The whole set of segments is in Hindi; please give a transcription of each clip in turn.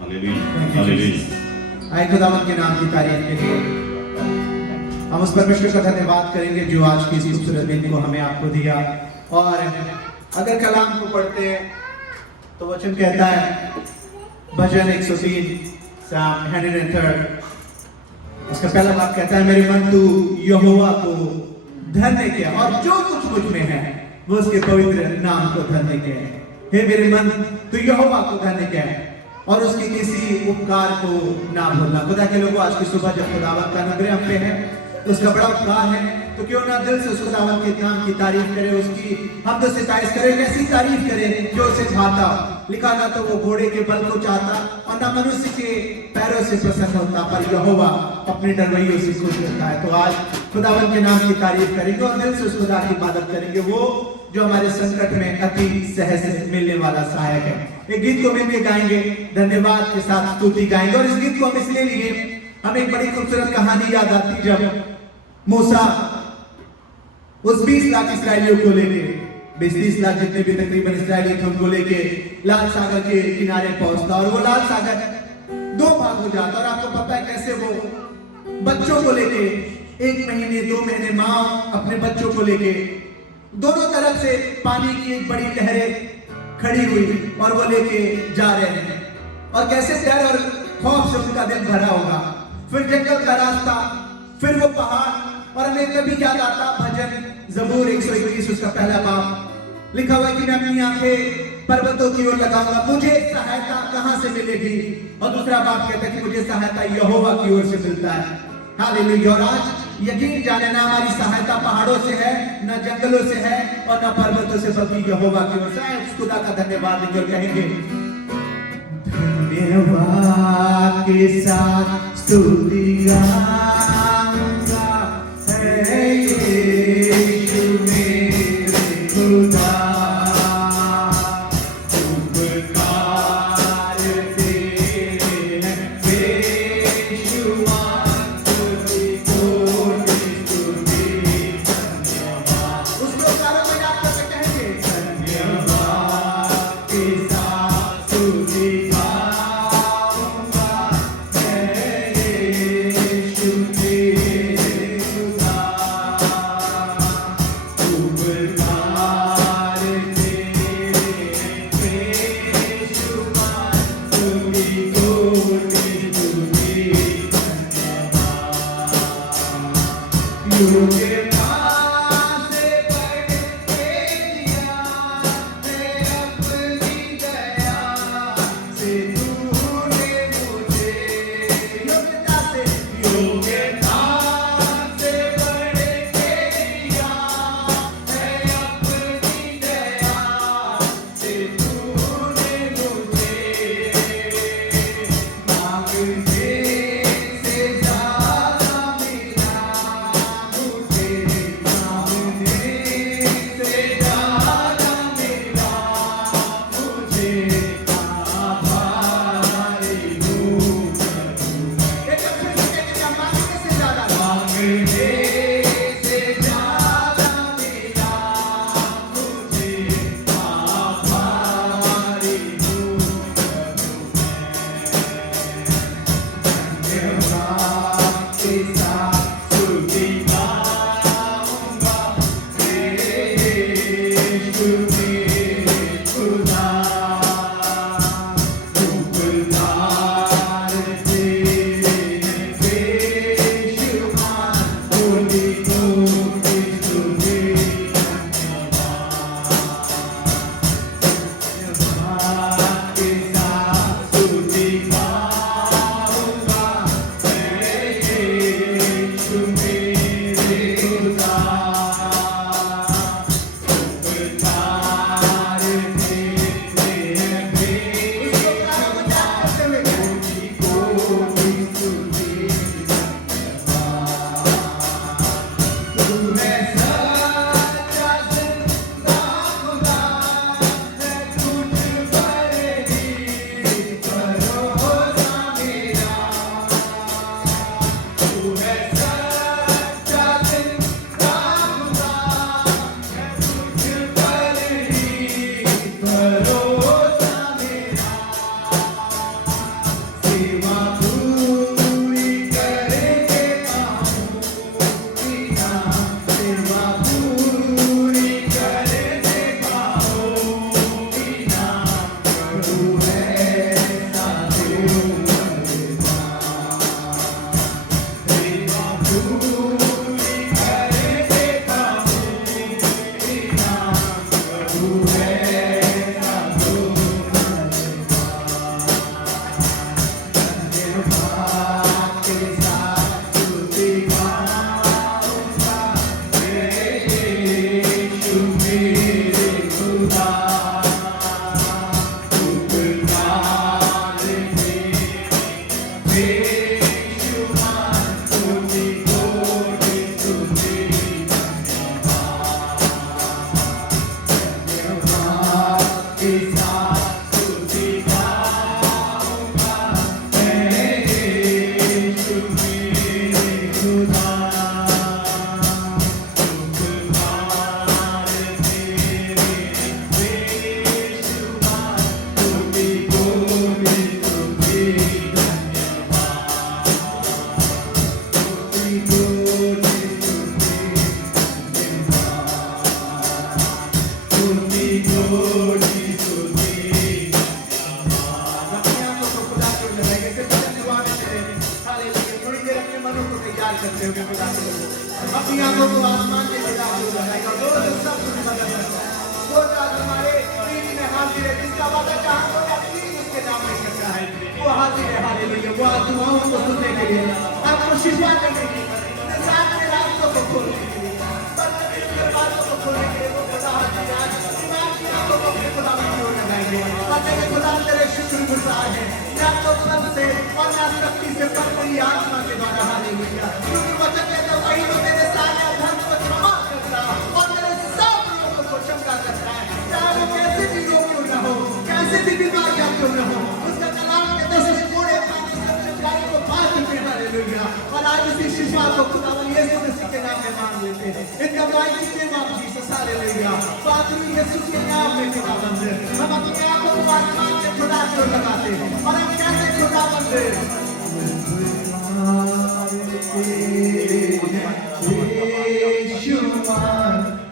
हालेलुया। आए खुदावंद के नाम की तारीफ के लिए हम उस परमेश्वर का धन्यवाद करेंगे जो आज की इस खूबसूरत दिन को हमें आपको दिया। और अगर कलाम को पढ़ते हैं तो वचन कहता है भजन 103 Psalm 103 उसका पहला भाग कहता है मेरे मन तू यहोवा को धन्य किया और जो कुछ मुझ में है वो उसके पवित्र नाम को धन्य किया। हे मेरे मन तू यहोवा को धन्य किया और उसके किसी उपकार को ना भूलना। खुदा के लोगों आज की सुबह जब खुदावंद का अनुग्रह हम पे है उसका बड़ा उपकार है तो क्यों ना दिल से उस खुदावंद के नाम की तारीफ करें, उसकी हम तो सिताइश करें। कैसी तारीफ करें जो उसे चाहता। लिखा ना तो वो घोड़े के बल को चाहता और ना मनुष्य के पैरों से प्रसन्न होता, पर यहोवा अपने डरवैयों से खुश होता है। तो आज खुदावंद के नाम की तारीफ करेंगे और दिल से उस खुदा की इबादत करेंगे, वो जो हमारे संकट में अति सहज मिलने वाला सहायक है। एक गीत को मिलकर गाएंगे, धन्यवाद के साथ स्तुति गाएंगे। और इस गीत को हम इसलिए लिए, हमें एक बड़ी खूबसूरत कहानी याद आती जब मूसा उस 20 लाख इसराइलियों को लेके 20-30 लाख जितने भी तकरीबन इसराइली थे उनको लेके लाल सागर के किनारे पहुंचता और वो लाल सागर 2 भाग हो जाता। और आपको पता है कैसे वो बच्चों को लेके 1 महीने 2 महीने माँ अपने बच्चों को लेके दोनों तरफ से पानी की एक बड़ी लहरें खड़ी हुई और वो लेके जा रहे हैं और कैसे डर और खौफ से उनका दिल भरा होगा। फिर जंगल का रास्ता, फिर वो पहाड़। और हमें कभी याद आता भजन ज़बूर 121 उसका पहला बाब लिखा हुआ कि मैं अपनी आंखें पर्वतों की ओर लगाऊंगा, मुझे सहायता कहां से मिलेगी। और दूसरा बाब कहता है कि मुझे सहायता यहोवा की ओर से मिलता है। हालेलुया। और आज यकीन जाने ना हमारी सहायता पहाड़ों से है, ना जंगलों से है और ना पर्वतों से, बल्कि यहोवा की ओर से है। उस खुदा का धन्यवाद देंगे और कहेंगे धन्यवाद के साथ स्तुति गाऊंगा है यीशु मेरे खुदा। सेवा पूरी करेंगे बिना सेवा पूरी करेंगे बिना प्रभु है सेवा पूरी करेंगे बिना प्रभु है अपनी आंखों को आसमान के खुदा को लगाएगा वो सब कुछ बदल सकता है वो आज हमारे दीन में हाजिर है जिसका वादा चाहा तो अपनी उसके नाम में करता है वो हाजिर है हालेलुया वो आज दुआओं को सुनने के लिए आपको शिफा देने के लिए निजात के रास्तों को खोलने के लिए बंदगी के दरवाजों को खोलने के लिए वो खुदा हाजिर है आज ईमान की आंखों को अपने खुदा की ओर लगाएंगे और कहेंगे खुदा तेरे शुक्रगुजार है ना तो बल से और ना शक्ति से पर तेरी आत्मा के द्वारा हालेलुया क्योंकि वचन कहता है वही तो तेरे सारे अधर्म को क्षमा करता और तेरे सब लोगों को चंगा करता है चाहे वो कैसे भी रोग क्यों न हो कैसे भी बीमारियां क्यों न हो उसका कलाम कहता है उस बूढ़े पानी सब चंगाई को बात में हालेलुया और आज इसी शिफा को खुदावन यीशु मसीह के नाम में मांग लेते हैं इनका माइक के नाम जीसस हालेलुया फादर यीशु के नाम में खुदावन हम अपने आंखों को आसमान के खुदा की ओर लगाते हैं और हम कहते हैं खुदावन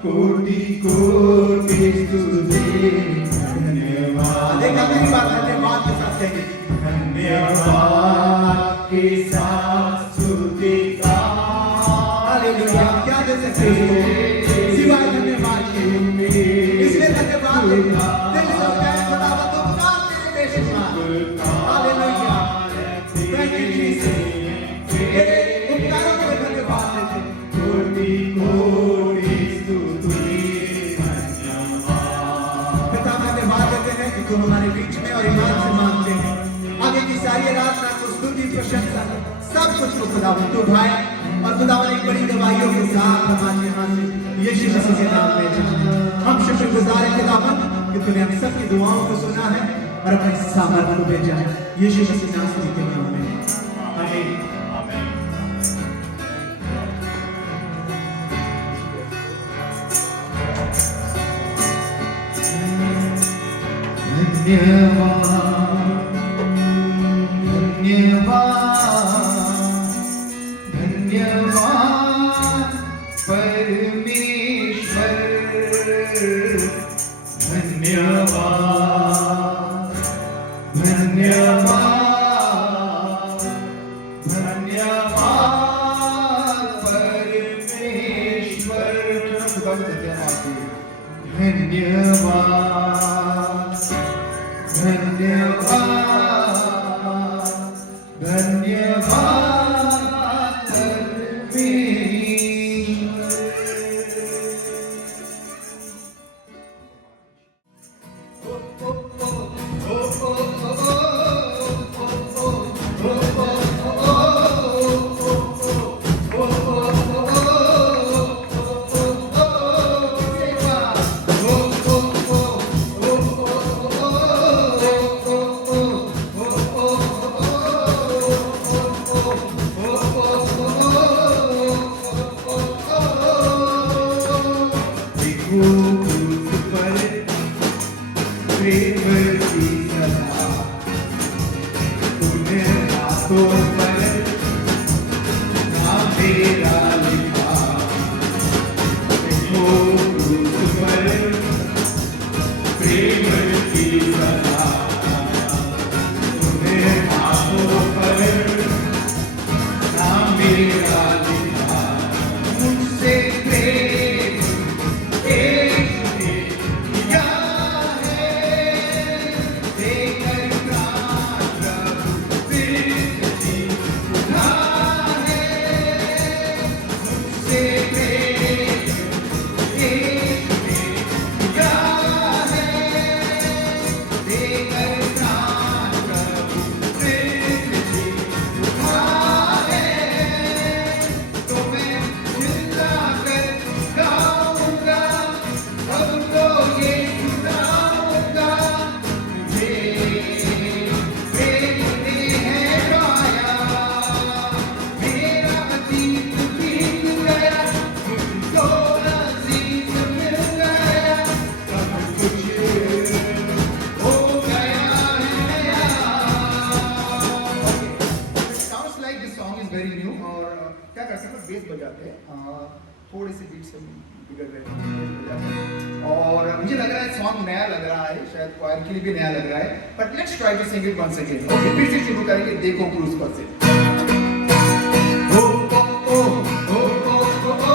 कोटि कोटि स्तुति धन्यवाद देखा मेरी बात धन्यवाद के साथ कहेंगे धन्यवाद के साथ स्तुति का हालेलुया क्या दे सकते हैं सिवाय धन्यवाद के इसलिए धन्यवाद देगा दिल से कहे खुदावंद तो पुकार तेरे बेशुमार हालेलुया थैंक यू जीसस तेरे उपकारों के लिए धन्यवाद देते कोटि कोटि स्तुति धन्यवाद पिता धन्यवाद देते हैं कि तुम हमारे बीच में और ईमान से मांगते हैं आगे की सारी रात ना को स्तुति प्रशंसा सब कुछ को खुदावंद तू भाई और खुदावंद एक बड़ी गवाहियों के साथ हमारे यहाँ से यीशु मसीह के नाम में हम शुक्रगुजार हैं खुदावंद कि तूने हम सब की दुआओं को सुना है और अपने सामर्थ को भेजा है यीशु मसीह नासरी के नाम में आमीन धन्यवाद परमेश्वर धन्यवाद धन्यवाद धन्यवाद परमेश्वर धन्यवाद धन्यवाद हाथों पर नाम मेरा लिखा, देखो क्रूस पर प्रेम की सजा, तुम्हें हाथों पर नाम मेरा लिखा, मुझसे प्रेम एक ने किया है, देकर प्राण प्रभु फिर जी उठा है, मुझसे प्रेम एक ने किया है, देकर प्राण प्रभु फिर जी उठा है, तो मैं चिल्लाकर गाऊंगा, सबको ये सुनाऊंगा, मुझे प्रेम ने है पाया, मेरा अतीत बीत गया, मुझको अजीज मिल गया, सब कुछ हो गया है नया। Sounds like this song is very new और क्या करते हैं बेस बजाते हैं थोड़ी सी बीट से बिगड़ रहे हैं bass बजाते हैं और मुझे लग रहा है सॉन्ग नया लग रहा है शायद क्वायर के लिए भी नया लग रहा है but let's try to sing it once again okay फिर से शुरू करेंगे देखो क्रूज पर से ओ ओ ओ ओ ओ ओ ओ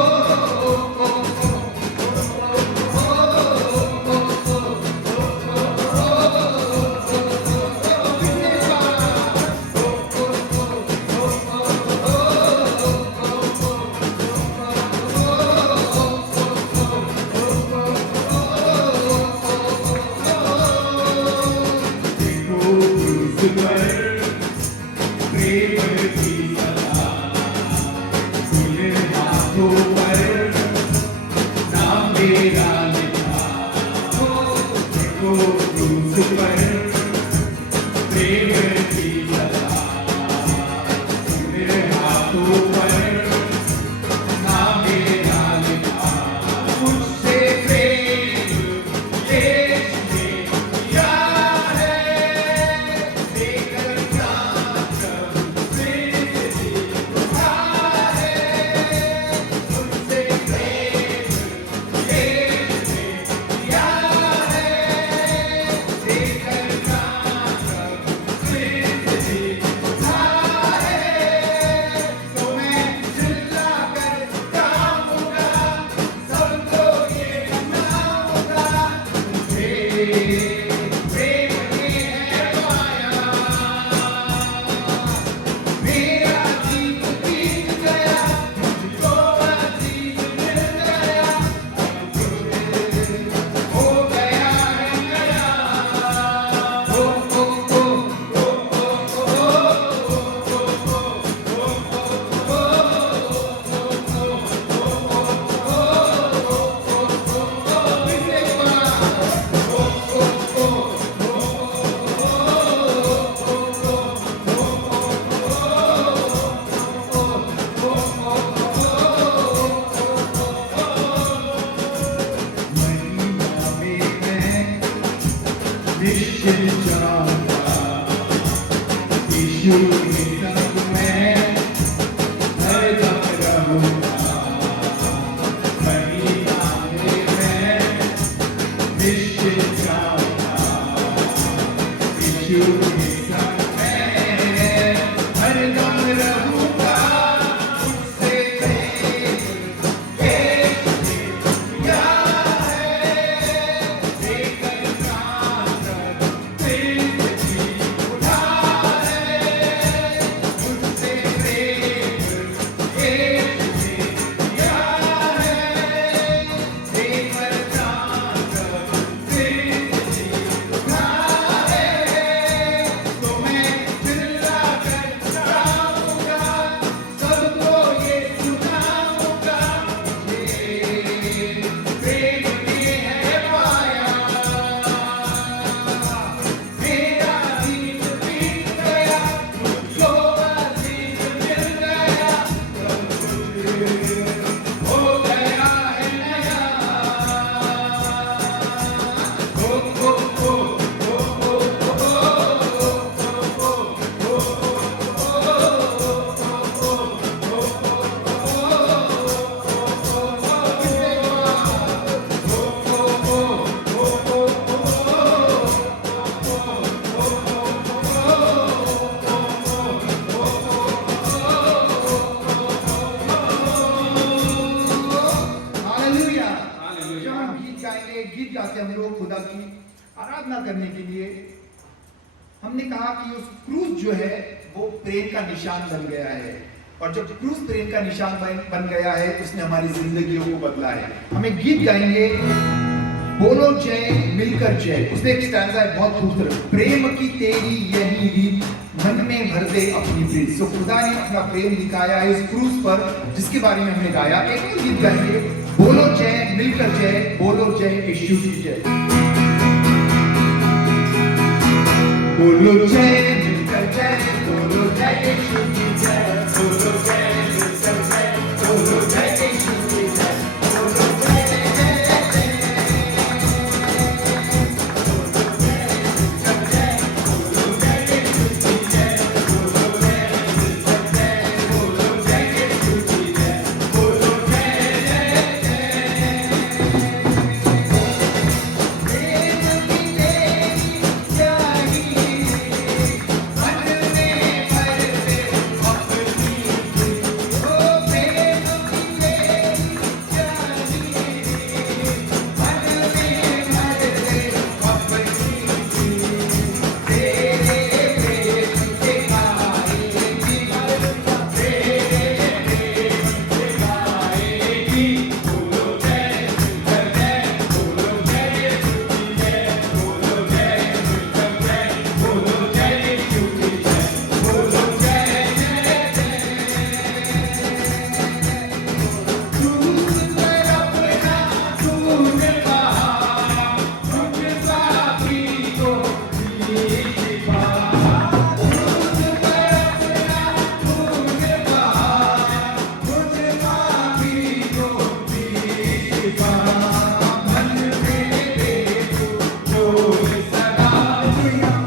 देखो क्रूस पर प्रेम की सजा, तुम्हें हाथों पर नाम मेरा लिखा, देखो क्रूस पर प्रेम की सजा, तुम्हें हाथों पर नाम मेरा लिखा, मुझसे प्रेम देश ने किया है, देकर प्राण प्रभु फिर जी उठा है, मुझसे प्रेम देश ने किया है, देकर प्राण प्रभु फिर जी उठा है, तो मैं चिल्लाकर गाऊंगा, सबको ये सुनाऊंगा, मुझे प्रेम ने है पाया, मेरा जीत बीत गया, मुझको अजीज मिल गया, अब कुछ हो गया है नया। ओ ओ ओ ओ महिमा में मैं निश्चित जाऊंगा, यीशु के संग मैं हरदम रहूंगा, महिमा में मैं निश्चित जाऊंगा, यीशु के संग मैं हरदम रहूंगा, मुझसे प्रेम एक ने किया है, देकर प्राण प्रभु फिर जी उठा है, कल्पना करने के लिए हमने कहा कि उस क्रूस जो है वो प्रेम का निशान बन गया है, और जब क्रूस प्रेम का निशान बन गया है, उसने हमारी जिंदगियों को बदला है। हमें गीत गाएंगे, बोलो जय मिलकर जय। उसमें एक स्टैंजा है बहुत खूबसूरत, प्रेम की तेरी यही रीत मन में भर दे अपनी प्रीत। सो खुदा ने अपना प्रेम दिखाया है इस क्रूस पर, जिसके बारे में हमने गाया। एक और गीत गाएंगे, बोलो जय मिलकर जय, बोलो जय यीशु की जय। बोलो जय मिलकर जय, बोलो जय यीशु की जय, बोलो जय मिलकर जय, बोलो जय यीशु की जय, बोलो जय जय जय जय, बोलो जय मिलकर जय, बोलो जय यीशु की जय, बोलो जय मिलकर जय, बोलो जय यीशु की जय, बोलो जय जय जय। प्रेम की तेरी प्यारी मन में भर दे अपनी प्रीत। ओ प्रेम की तेरी प्यारी मन में भर दे अपनी प्रीत। तेरे प्रेम के गाएगी मरुआ, तेरे प्रेम के गाएगी। बोलो जय मिलकर जय, बोलो जय यीशु की जय, बोलो जय मिलकर जय, बोलो जय यीशु की जय, बोलो जय जय जय। क्रूस पर अपना तूने कहा, मुझ पापी को भी पाया। क्रूस पर अपना तूने कहा, मुझ पापी को भी पाया। मन मेरे तू बोल सदा,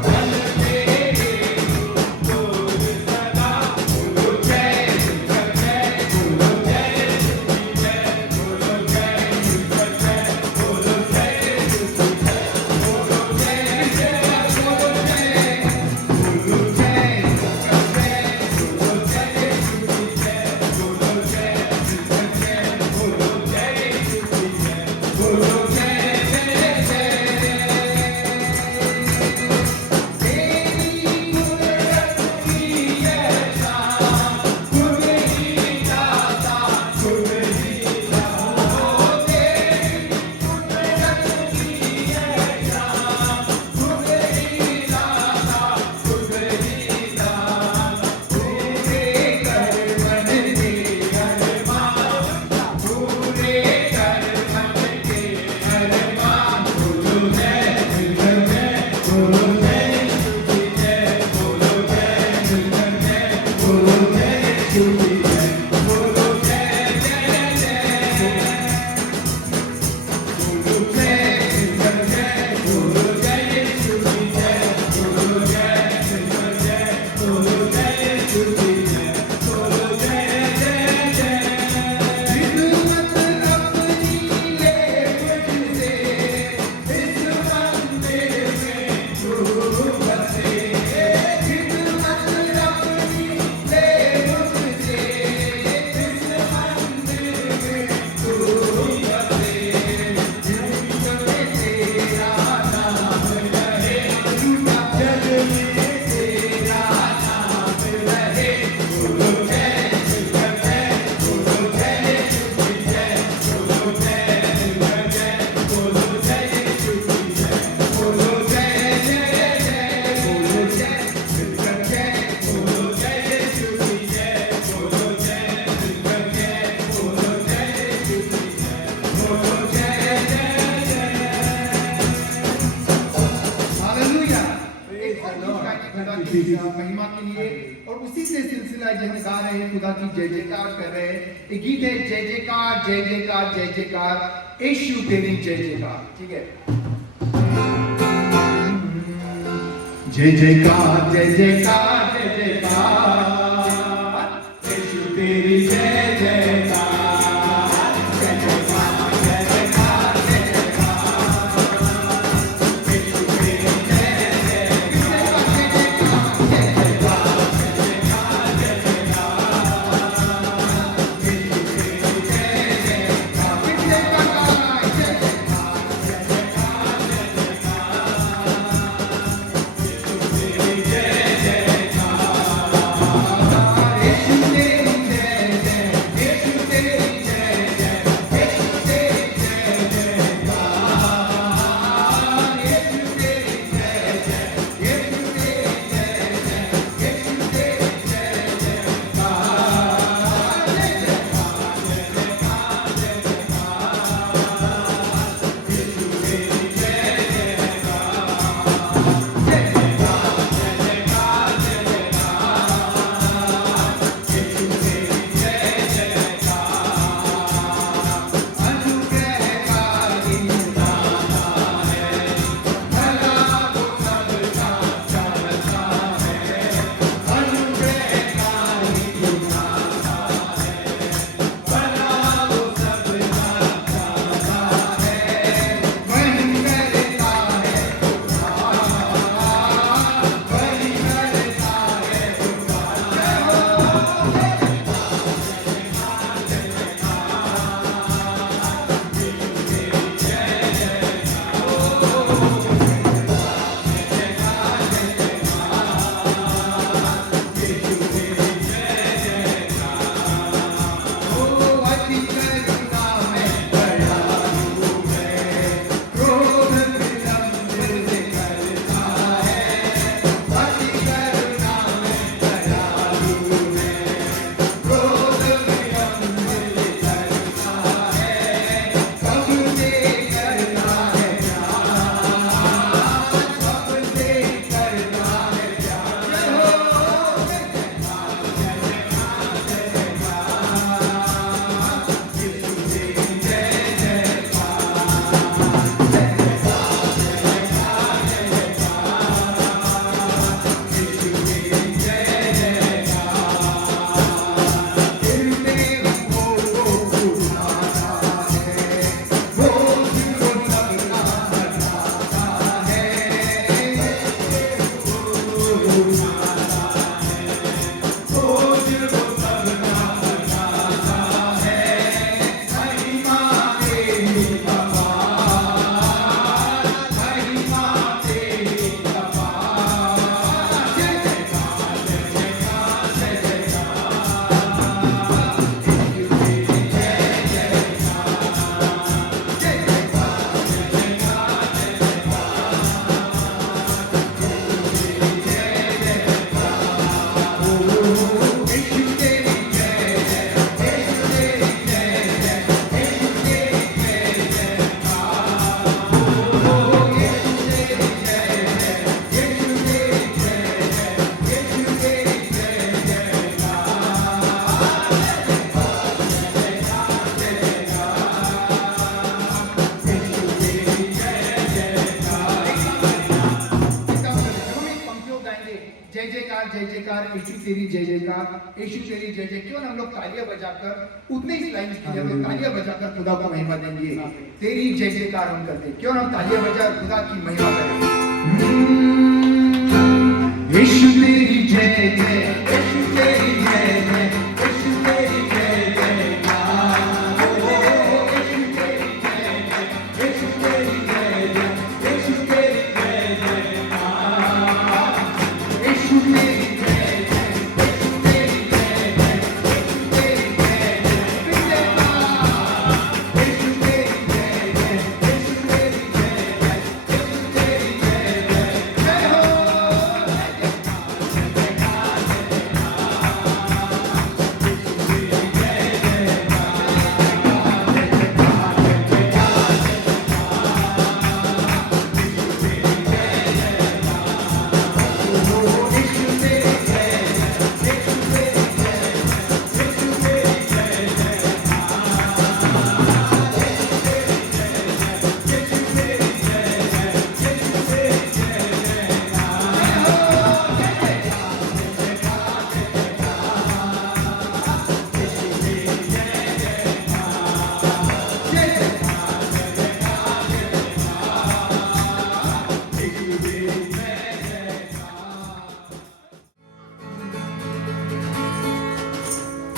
मन मेरे तू बोल सदा। बोलो जय मिलकर जय, बोलो जय यीशु की जय, बोलो जय मिलकर जय, बोलो जय यीशु की जय, बोलो जय जय, बोलो जय, बोलो जय मिलकर जय, बोलो जय यीशु की जय, बोलो जय मिलकर जय, बोलो जय यीशु की जय, बोलो जय जय जय। तेरी कुदरत की ये शान, खुद ही दाता खुद ही दाता। तेरी कुदरत की ये शान, खुद ही दाता खुद ही दाता। पूरे कर मन के अरमान, पूरे कर मन के अरमान। बोलो जय मिलकर जय, बोलो जय यीशु की जय, बोलो जय मिलकर जय, बोलो जय यीशु की जय, बोलो जय जय जय। बोलो जय मिलकर जय, बोलो जय यीशु की जय, बोलो जय मिलकर जय, बोलो जय यीशु की जय, बोलो जय जय जय। हिम्मत अपनी ले मुझसे, इस मंदिर में तू बसे। हिम्मत अपनी ले मुझसे, इस मंदिर में तू बसे। जग में तेरा नाम रहे, जग में तेरा नाम रहे। बोलो जय मिलकर जय, बोलो जय यीशु की जय, बोलो जय मिलकर जय, बोलो जय यीशु की जय, बोलो जय जय जय। बोलो जय मिलकर जय, बोलो जय यीशु की जय, बोलो जय मिलकर जय, बोलो जय यीशु की जय, बोलो जय जय जय। हालेलुया। एक और गीत गाएंगे खुदा की महिमा के लिए, और उसी से सिलसिला जो हम गा रहे हैं, खुदा की जय जयकार कर रहे हैं। एक गीत है जय जयकार जय जयकार जय जयकार, यीशु तेरी जय जयकार। ठीक है, जय जयकार जय जयकार जय जयकार, यीशु तेरी जय जयकार। जय जयकार जय जयकार जय जयकार, यीशु तेरी जय जयकार। जय जयकार जय जयकार जय जयकार, यीशु तेरी जय जयकार। जय जयकार जय जयकार जय जयकार, यीशु तेरी जय जय का, यीशु तेरी जय जय। क्यों ना हम लोग तालियां बजाकर उतने ही लाइन के लिए हम लोग तालियां बजाकर खुदा को महिमा देंगे। तेरी जय जयकार हम करते हैं। क्यों ना हम तालियां बजाकर खुदा की महिमा करें। यीशु तेरी जय जय, यीशु तेरी जय जय, यीशु तेरी जय जयकार। यीशु तेरी जय जय, यीशु तेरी जय जय, यीशु तेरी जय जयकार। यीशु तेरी जय जय, यीशु तेरी जय जय, यीशु तेरी जय जयकार। यीशु तेरी जय जय, यीशु तेरी जय जय, यीशु तेरी जय जय। जय हो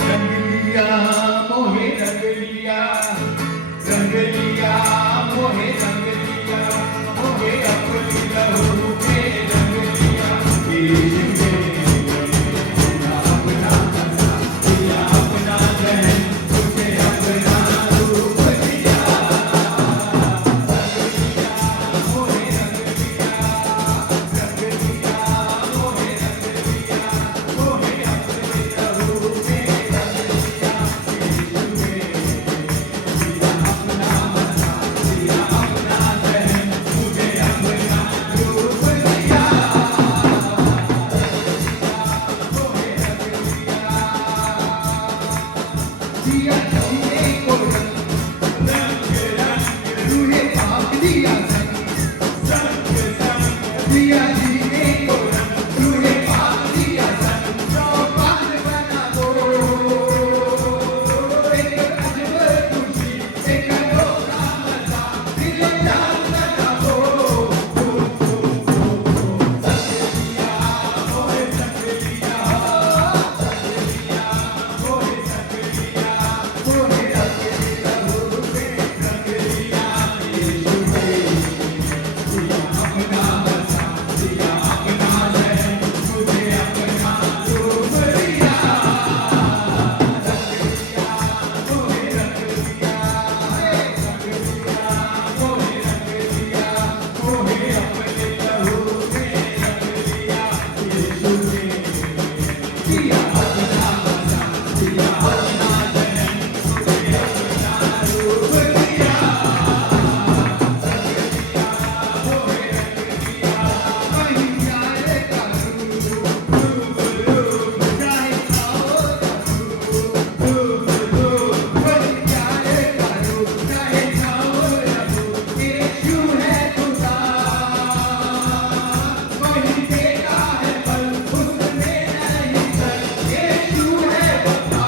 रंगलिया मोहे रंगलिया, मोहे अपनी लहू में रंगलिया। अपना दिया, अपना दहन, तुझे अपना रूप दिया। मोहे रंगलिया, रंगलिया मोहे रंगलिया, मोहे अपनी लहू में रंगलिया। दिया जीने को रंग रंग, रूहे पाक दिया संग संग। दिया जीने को रंग, रूहे पाक दिया संग। जो पाक बना दो एक अजब खुशी, एक अनोखा मजा, दिल जान लगा हो। संगलिया मोहे संगलिया, संगलिया मोहे संगलिया, मोहे अपनी लहू में रंगलिया। यीशु दिया अपना बसा, दिया अपना दहन, तुझे अपना रूप दिया। रंगलिया मोहे रंगलिया, रंगलिया मोहे रंगलिया, मोहे अपनी लहू में रंगलिया। यीशु दिया अपना बसा, दिया अपना दहन, तुझे अपना रूप दिया। मोहे रंगलिया, कहीं जाए करूं रूप रूप, चाहे खाओ रूप रूप, कहीं जाए करूं चाहे खाओ रूप। यीशु है खुदा, कहीं देता है फल उसमें नहीं सर। यीशु है वफा,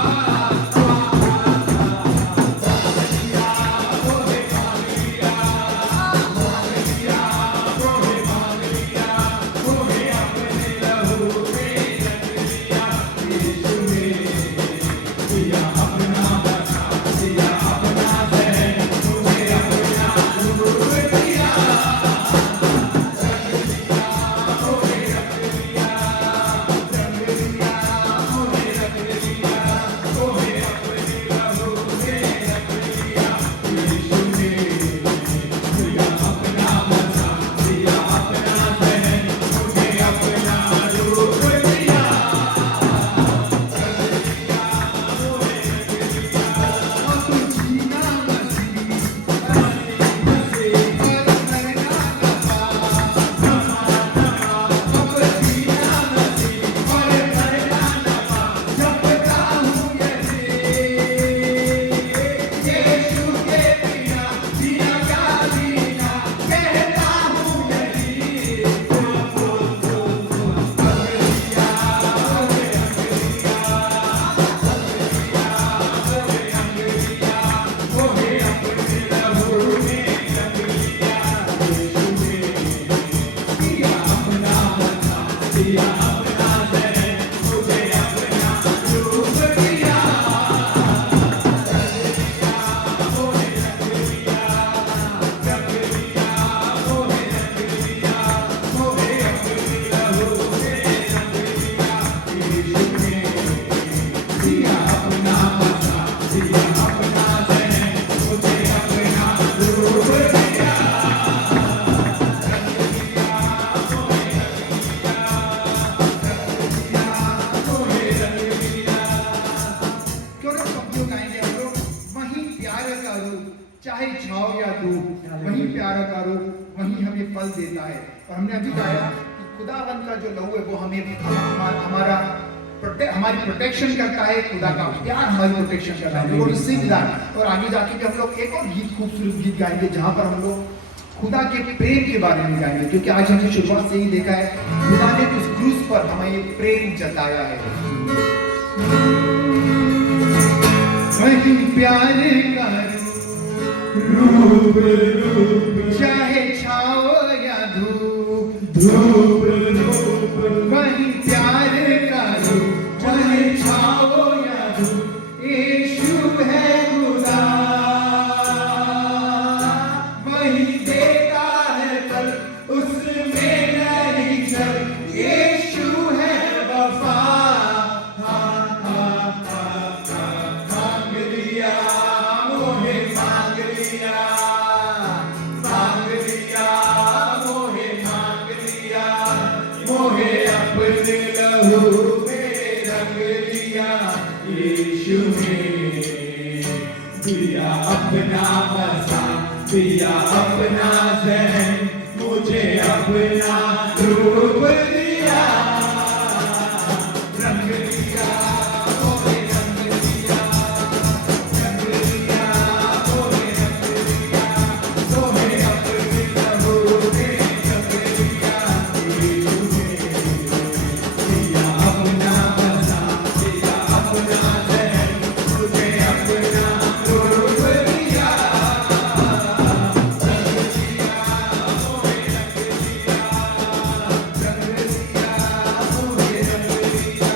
चाहे छाव या धूप, वही प्यारा का रूप, वही हमें फल देता है। और हमने अभी गाया कि खुदावन का जो लहू है वो हमें हमारी प्रोटेक्शन करता है, खुदा का प्यार हमारी प्रोटेक्शन करता है। और सिंग दैट, और आगे जाके भी हम लोग एक और गीत, खूबसूरत गीत गाएंगे जहां पर हम लोग खुदा के प्रेम के बारे में गाएंगे, क्योंकि आज हमने शुरुआत से ही देखा है खुदा ने उस क्रूस पर हमें ये प्रेम जताया है। वही प्यार का रूप, चाहे छाओ या धूप, वही प्यार का रूप, चाहे छाओ या धूप, यीशु है खुदा, वही देता है फल, उसमें नहीं छल, यीशु है वफा। मांग लिया मोहे, मांग लिया, मांग लिया मोहे, मांग लिया मोहे, अपने लहू में रंग लिया, यीशु ने दिया अपना मसा, दिया अपना ज़हन, मुझे अपना रूप दिया, रंग लिया मोहे, रंग लिया, रंग लिया मोहे, रंग लिया, मोहे अपने लहू में रंग लिया, यीशु ने दिया अपना मसा, दिया अपना ज़हन, मुझे अपना रूप दिया, रंग लिया मोहे, रंग लिया, रंग लिया मोहे, रंग लिया,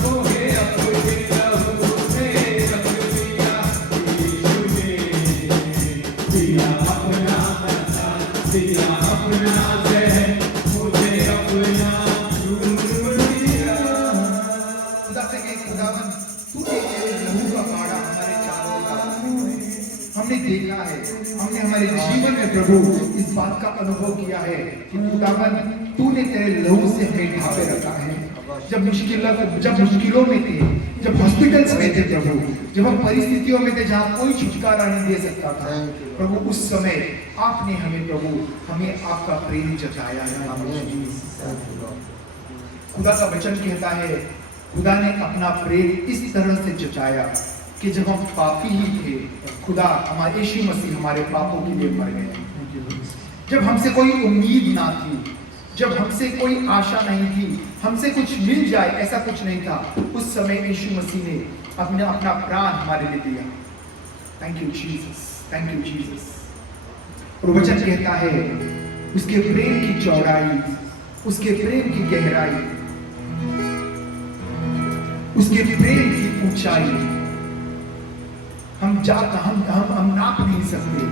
मोहे अपने लहू में रंग लिया, यीशु ने दिया अपना मसा, दिया अपना ज़हन, मुझे अपना रूप दिया। खुदा से कहे, खुदावन तूने तेरे लहू का बाड़ा हमारे चारों तरफ हमने देखा है, हमने हमारे जीवन में प्रभु इस बात का अनुभव किया है कि खुदावन तूने तेरे लहू से हमें ढांपे रखा है। जब मुश्किलों में थे, जब हॉस्पिटल्स में थे प्रभु, जब हम परिस्थितियों में थे जहाँ कोई छुटकारा नहीं दे सकता था प्रभु, उस समय आपने हमें प्रभु, हमें आपका प्रेम जताया है। खुदा का वचन कहता है खुदा ने अपना प्रेम इस तरह से जताया कि जब हम पापी ही थे, खुदा हमारे यीशु मसीह हमारे पापों के लिए मर गए। जब हमसे कोई उम्मीद ना थी, जब हमसे कोई आशा नहीं थी, हमसे कुछ मिल जाए ऐसा कुछ नहीं था, उस समय यीशु मसीह ने अपना प्राण हमारे लिए दिया। Thank you Jesus, thank you Jesus. और वचन कहता है उसके प्रेम की चौड़ाई, उसके प्रेम की गहराई, उसके प्रेम की ऊंचाई हम नाप नहीं सकते,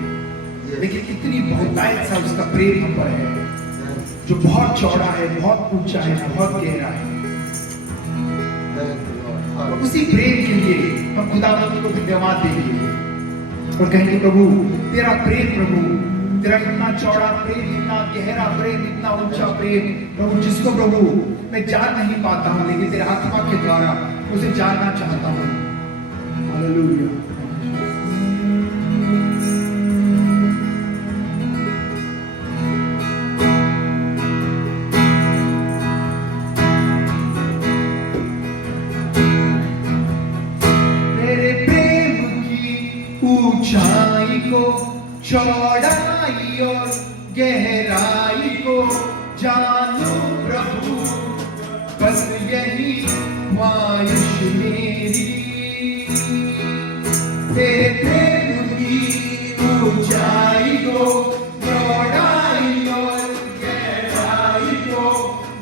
लेकिन इतनी बहुतायत सा उसका प्रेम हम पर है जो बहुत चौड़ा है, बहुत ऊंचा है, बहुत गहरा है। और उसी प्रेम के लिए हम खुदावंद को धन्यवाद देंगे और कहेंगे प्रभु तेरा प्रेम, प्रभु तेरा इतना चौड़ा प्रेम, इतना गहरा प्रेम, इतना ऊंचा प्रेम प्रभु, जिसको प्रभु मैं जान नहीं पाता हूँ, लेकिन तेरे आत्मा के द्वारा उसे जानना चाहता हूँ। हालेलुया। तेरे प्रेम की ऊंचाई को, चौड़ाई और गहराई को जानू प्रभु, बस यही ख्वाहिश मेरी। तेरे प्रेम की ऊंचाई को, चौड़ाई और गहराई को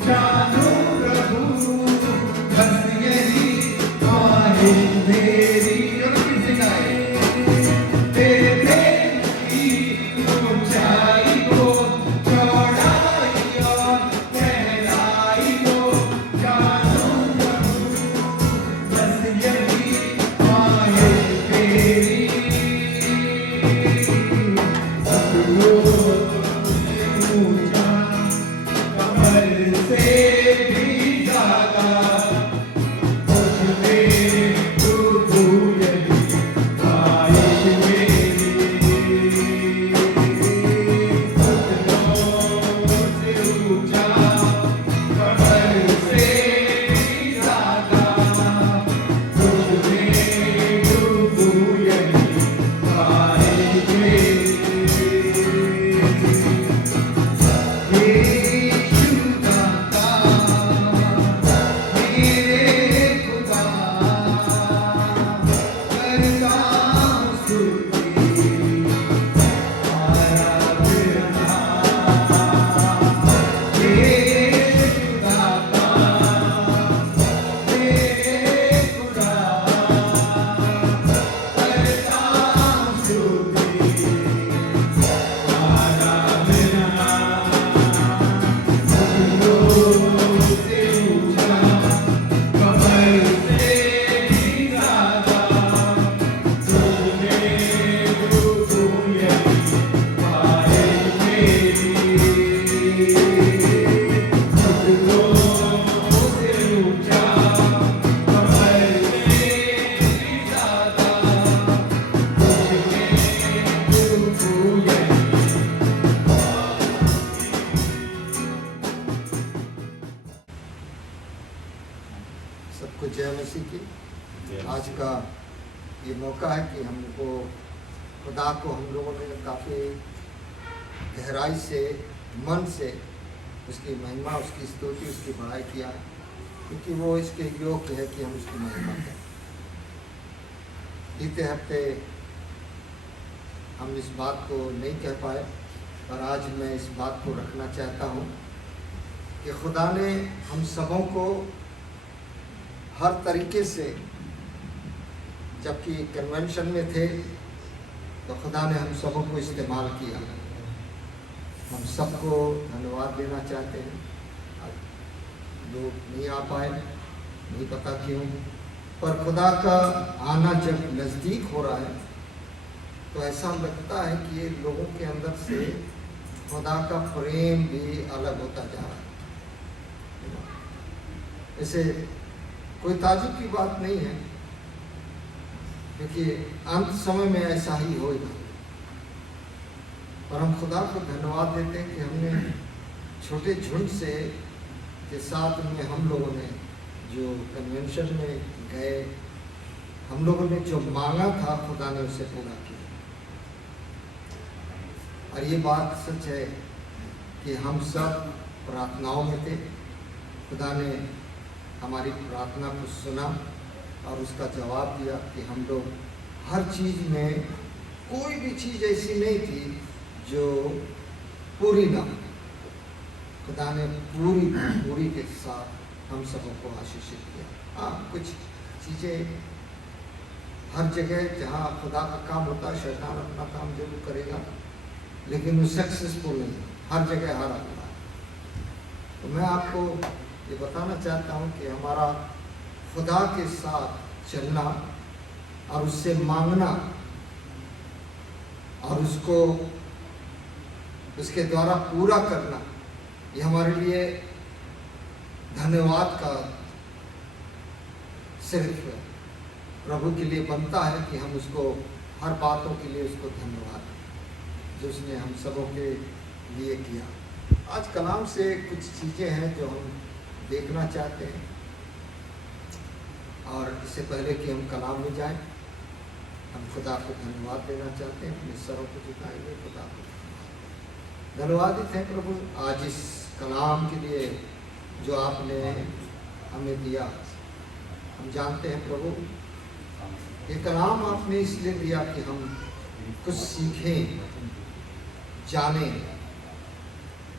जानू प्रभु, बस यही ख्वाहिश मेरी। और किसी गाए तेरे प्रेम की ऊंचाई को, चौड़ाई और गहराई को जानू प्रभु, बस यही ख्वाहिश मेरी। ऊंचा कमर से भी ज्यादा मुझ में तू जय मसीह की। आज का ये मौका है कि हमको खुदा को हम लोगों ने काफ़ी गहराई से, मन से उसकी महिमा, उसकी स्तुति, उसकी बड़ाई किया है, क्योंकि वो इसके योग्य है कि हम उसकी महिमा करें। बीते हफ्ते हम इस बात को नहीं कह पाए, पर आज मैं इस बात को रखना चाहता हूँ कि खुदा ने हम सबों को हर तरीके से, जबकि कन्वेंशन में थे तो खुदा ने हम सबों को इस्तेमाल किया। हम सबको धन्यवाद देना चाहते हैं। लोग नहीं आ पाए, नहीं पता क्यों, पर खुदा का आना जब नज़दीक हो रहा है तो ऐसा लगता है कि ये लोगों के अंदर से खुदा का प्रेम भी अलग होता जा रहा है। ऐसे कोई ताज्जुब की बात नहीं है, क्योंकि अंत समय में ऐसा ही होगा। और हम खुदा को धन्यवाद देते हैं कि हमने छोटे झुंड से के साथ में हम लोगों ने जो कन्वेंशन में गए, हम लोगों ने जो मांगा था खुदा ने उसे पूरा किया। और ये बात सच है कि हम सब प्रार्थनाओं में थे। खुदा ने हमारी प्रार्थना को सुना और उसका जवाब दिया कि हम लोग हर चीज़ में, कोई भी चीज़ ऐसी नहीं थी जो पूरी ना हो। खुदा ने पूरी के साथ हम सबों को आशीषित किया। हाँ, कुछ चीज़ें हर जगह जहाँ खुदा का काम होता है, शैतान अपना काम जरूर करेगा, लेकिन वो सक्सेसफुल नहीं है हर जगह, हर अपना। तो मैं आपको ये बताना चाहता हूँ कि हमारा खुदा के साथ चलना और उससे मांगना और उसको उसके द्वारा पूरा करना, ये हमारे लिए धन्यवाद का सिर्फ प्रभु के लिए बनता है कि हम उसको हर बातों के लिए उसको धन्यवाद दें जो उसने हम सबों के लिए किया। आज कलाम से कुछ चीज़ें हैं जो हम देखना चाहते हैं, और इससे पहले कि हम कलाम में जाएं, हम खुदा को धन्यवाद देना चाहते हैं। अपने सरों को झुकाएंगे, खुदा को धन्यवादित हैं प्रभु आज इस कलाम के लिए जो आपने हमें दिया। हम जानते हैं प्रभु ये कलाम आपने इसलिए दिया कि हम कुछ सीखें, जानें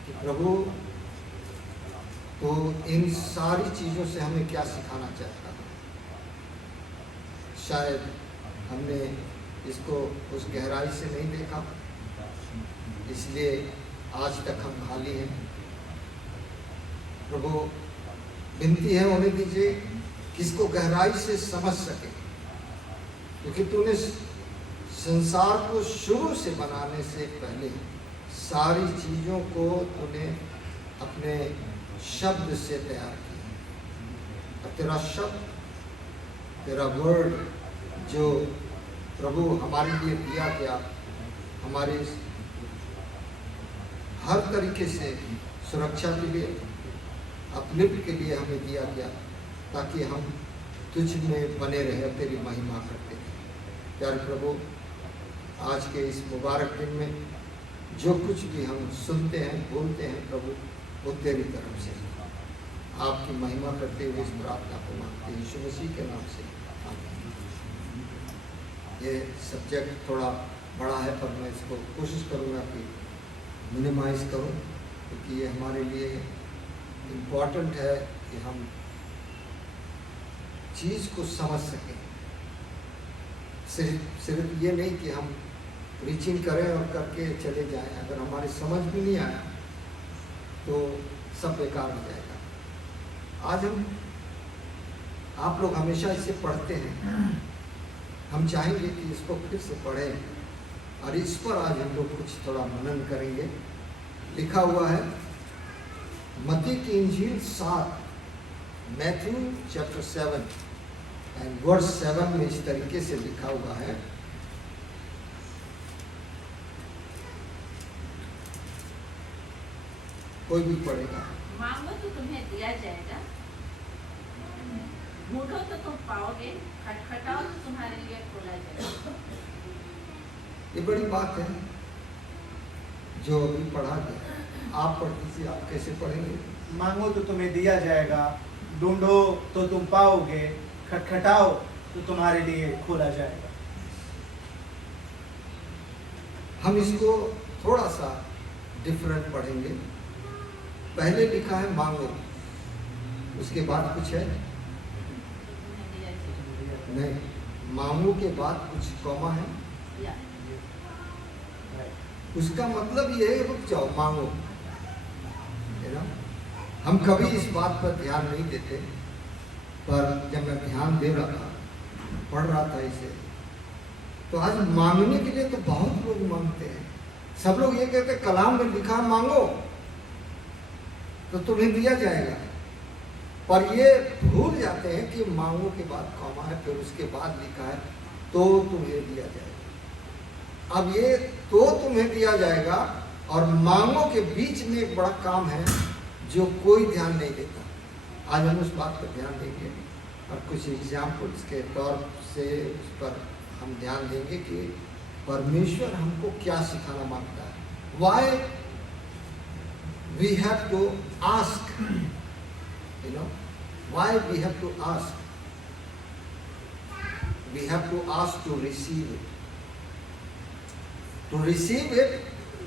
कि प्रभु तो इन सारी चीज़ों से हमें क्या सिखाना चाहता है। शायद हमने इसको उस गहराई से नहीं देखा, इसलिए आज तक हम खाली हैं। प्रभु विनती है, होने दीजिए किसको गहराई से समझ सके, क्योंकि तूने संसार को शुरू से बनाने से पहले सारी चीज़ों को तूने अपने शब्द से तैयार किया। और तेरा शब्द, तेरा वर्ड जो प्रभु हमारे लिए दिया गया, हमारे हर तरीके से सुरक्षा के लिए, अपलिफ्ट के लिए हमें दिया गया, ताकि हम तुझ में बने रहे, तेरी महिमा करते हैं। प्यारे प्रभु, आज के इस मुबारक दिन में जो कुछ भी हम सुनते हैं, बोलते हैं प्रभु, वो तेरी तरफ से आपकी महिमा करते हुए इस प्रार्थना को मांगते हैं यीशु मसीह के नाम से। ये सब्जेक्ट थोड़ा बड़ा है, पर मैं इसको कोशिश करूँगा कि मिनिमाइज करूँ, क्योंकि ये हमारे लिए इम्पॉर्टेंट है कि हम चीज़ को समझ सकें। सिर्फ ये नहीं कि हम प्रीचिंग करें और करके चले जाएं। अगर हमारी समझ भी नहीं आया तो सब बेकार हो जाएगा। आज आप लोग हमेशा इसे पढ़ते हैं, हम चाहेंगे कि इसको फिर से पढ़ें, और इस पर आज हम लोग कुछ थोड़ा मनन करेंगे। लिखा हुआ है मत्ती की इंजील 7, मैथ्यू चैप्टर 7 एंड वर्स 7 में इस तरीके से लिखा हुआ है, कोई भी पढ़ेगा। मांगो तो तुम्हें दिया जाएगा, ढूंढो तो तुम पाओगे, खटखटाओ तो तुम्हारे लिए खोला जाएगा। ये बड़ी बात है जो अभी पढ़ा गया। आप पढ़ दीजिए, आप कैसे पढ़ेंगे? मांगो तो तुम्हें दिया जाएगा, ढूंढो तो तुम पाओगे, खटखटाओ तो तुम्हारे लिए खोला जाएगा। हम इसको थोड़ा सा डिफरेंट पढ़ेंगे। पहले लिखा है मांगो, उसके बाद कुछ है तुम्हें दिया जाएगा। नहीं, मांगो के बाद कुछ कॉमा है। या उसका मतलब ये है रुक जाओ, मांगो, है ना। हम कभी इस बात पर ध्यान नहीं देते, पर जब मैं ध्यान दे रहा था, पढ़ रहा था इसे, तो आज मांगने के लिए तो बहुत लोग मांगते हैं। सब लोग ये कहते हैं कलाम में लिखा है मांगो तो तुम्हें दिया जाएगा, पर ये भूल जाते हैं कि मांगो के बाद कॉमा है, फिर उसके बाद लिखा है तो तुम्हें दिया जाएगा। अब ये तो तुम्हें दिया जाएगा और मांगो के बीच में एक बड़ा काम है जो कोई ध्यान नहीं देता। आज हम उस बात पर ध्यान देंगे और कुछ एग्जाम्पल्स के तौर से उस पर हम ध्यान देंगे कि परमेश्वर हमको क्या सिखाना मांगता है। Why we have to ask, you know, why we have to ask? We have to ask to receive it. To receive it,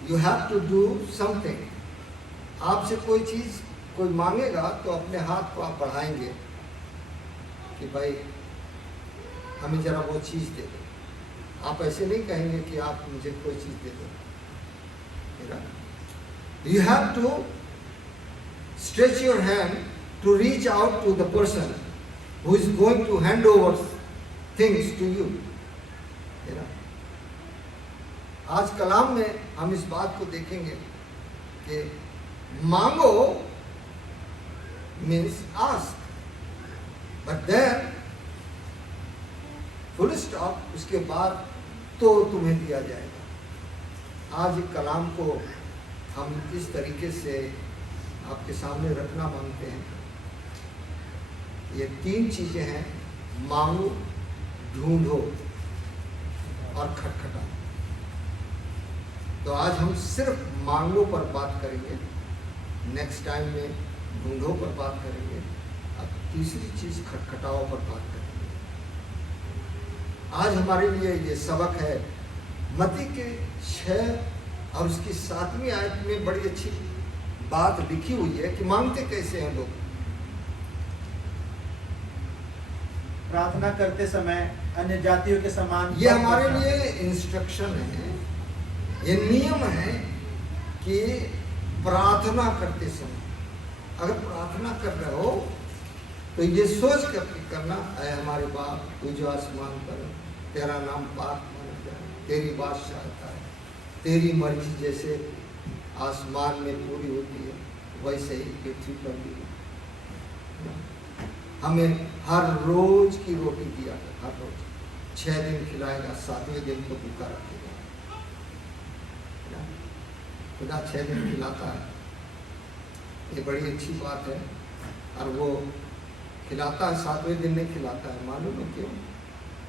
you have to do something. आपसे कोई चीज कोई मांगेगा तो अपने हाथ को आप बढ़ाएंगे कि भाई हमें जरा वो चीज दे दो। आप ऐसे नहीं कहेंगे कि आप मुझे कोई चीज दे दो। You have to stretch your hand to reach out to the person who is going to hand over things to you. आज कलाम में हम इस बात को देखेंगे कि मांगो means ask, but then full stop, उसके बाद तो तुम्हें दिया जाएगा। आज कलाम को हम इस तरीके से आपके सामने रखना मांगते हैं। ये 3 चीजें हैं, मांगो, ढूंढो और खटखटाओ। तो आज हम सिर्फ मांगो पर बात करेंगे, नेक्स्ट टाइम में ढूंढो पर बात करेंगे, अब तीसरी चीज खटखटाओ पर बात करेंगे। आज हमारे लिए ये सबक है मत्ती के 6 और उसकी 7वीं आयत में बड़ी अच्छी बात लिखी हुई है कि मांगते कैसे हैं लोग। प्रार्थना करते समय अन्य जातियों के समान ये हमारे लिए इंस्ट्रक्शन है, ये नियम है कि प्रार्थना करते समय अगर प्रार्थना कर रहे हो तो ये सोच करके करना, ऐ हमारे बाप तू जो आसमान पर, तेरा नाम पाक माना जाए, तेरी बादशाहता है, तेरी मर्जी जैसे आसमान में पूरी होती है वैसे ही पृथ्वी पर भी। हमें हर रोज की रोटी दिया है, हर रोज 6 दिन खिलाएगा, 7वें दिन को भूखा रखेगा। खुदा 6 दिन खिलाता है, ये बड़ी अच्छी बात है। और वो खिलाता है, 7वें दिन नहीं खिलाता है, मालूम है क्यों?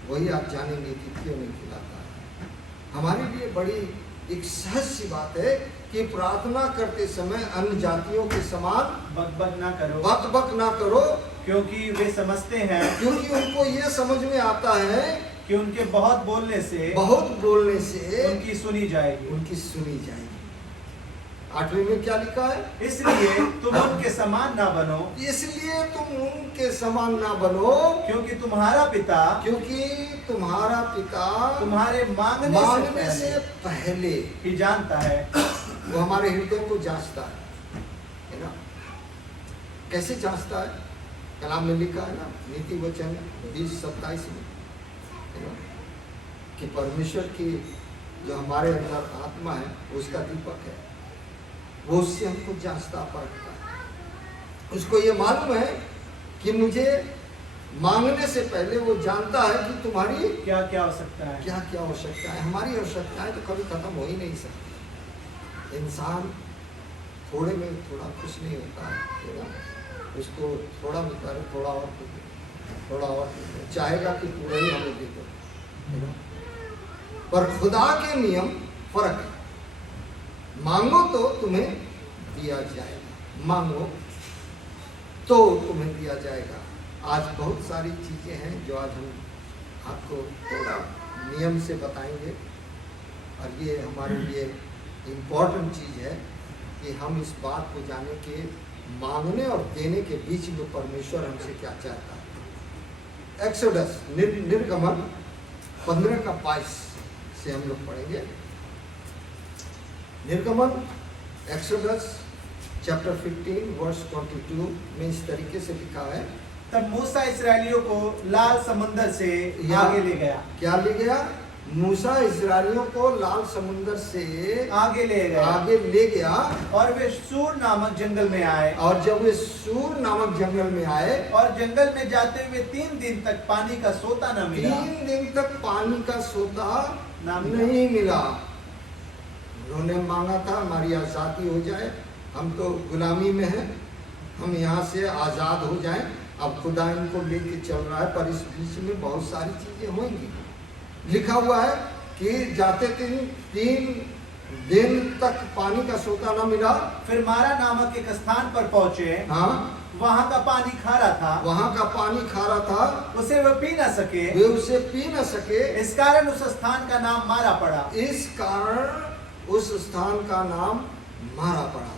वही आप जानेंगे कि क्यों नहीं खिलाता है। हमारे लिए बड़ी एक सहज सी बात है कि प्रार्थना करते समय अन्य जातियों के समान बकबक ना करो, बक ना करो, क्योंकि वे समझते हैं क्योंकि उनको ये समझ में आता है कि उनके बहुत बोलने से उनकी सुनी जाएगी। सुनी जाएगी। 8वें में क्या लिखा है? इसलिए तुम उनके समान ना बनो, इसलिए तुम उनके समान ना बनो, क्योंकि तुम्हारा पिता तुम्हारे मांगने से पहले ही जानता है। वो हमारे हृदय को जांचता है ना। कैसे जांचता है? कलाम में लिखा है ना, नीति वचन 20:27 में, है ना, कि परमेश्वर की जो हमारे अंदर आत्मा है उसका दीपक है, वो उससे हमको जांचता परखता है। उसको ये मालूम है कि मुझे मांगने से पहले वो जानता है कि तुम्हारी क्या क्या आवश्यकता है, क्या क्या आवश्यकता है। हमारी आवश्यकताएं तो कभी खत्म हो ही नहीं सकती। इंसान थोड़े में थोड़ा खुश नहीं होता है ना, उसको थोड़ा मिलता है, थोड़ा और थोड़ा और चाहेगा कि पूरा ही हमें दे दो, you know? पर खुदा के नियम फर्क है। मांगो तो तुम्हें दिया जाएगा, मांगो तो तुम्हें दिया जाएगा। आज बहुत सारी चीजें हैं जो आज हम आपको थोड़ा नियम से बताएंगे, और ये हमारे लिए इम्पोर्टेंट चीज है कि हम इस बात को जाने के मांगने और देने के बीच में परमेश्वर हमसे क्या चाहता है। एक्सोडस निर्गमन 15:22 से हम लोग पढ़ेंगे। निर्गमन एक्सोडस चैप्टर 15 वर्स 22 में इस तरीके से लिखा है। तब मूसा इसराइलियों को लाल समुंदर से आगे ले गया। क्या ले गया? मूसा इस्राएलियों को लाल समुंदर से आगे ले गया और वे सूर नामक जंगल में आए। और जब वे सूर नामक जंगल में आए और जंगल में जाते हुए 3 दिन तक पानी का सोता न मिला। 3 दिन तक पानी का सोता नहीं नहीं मिला। उन्होंने मांगा था हमारी आज़ादी हो जाए, हम तो गुलामी में हैं, हम यहाँ से आज़ाद हो जाएं। अब खुदा इनको लेके चल रहा है, पर इस बीच में बहुत सारी चीजें होंगी। लिखा हुआ है कि जाते 3 दिन तक पानी का सोता न मिला। फिर मारा नामक एक स्थान पर पहुंचे। हाँ, वहां का पानी खारा था। वहां का पानी खारा था, उसे वे पी न सके। वे उसे पी न सके। इस कारण उस स्थान का नाम मारा पड़ा। इस कारण उस स्थान का नाम मारा पड़ा।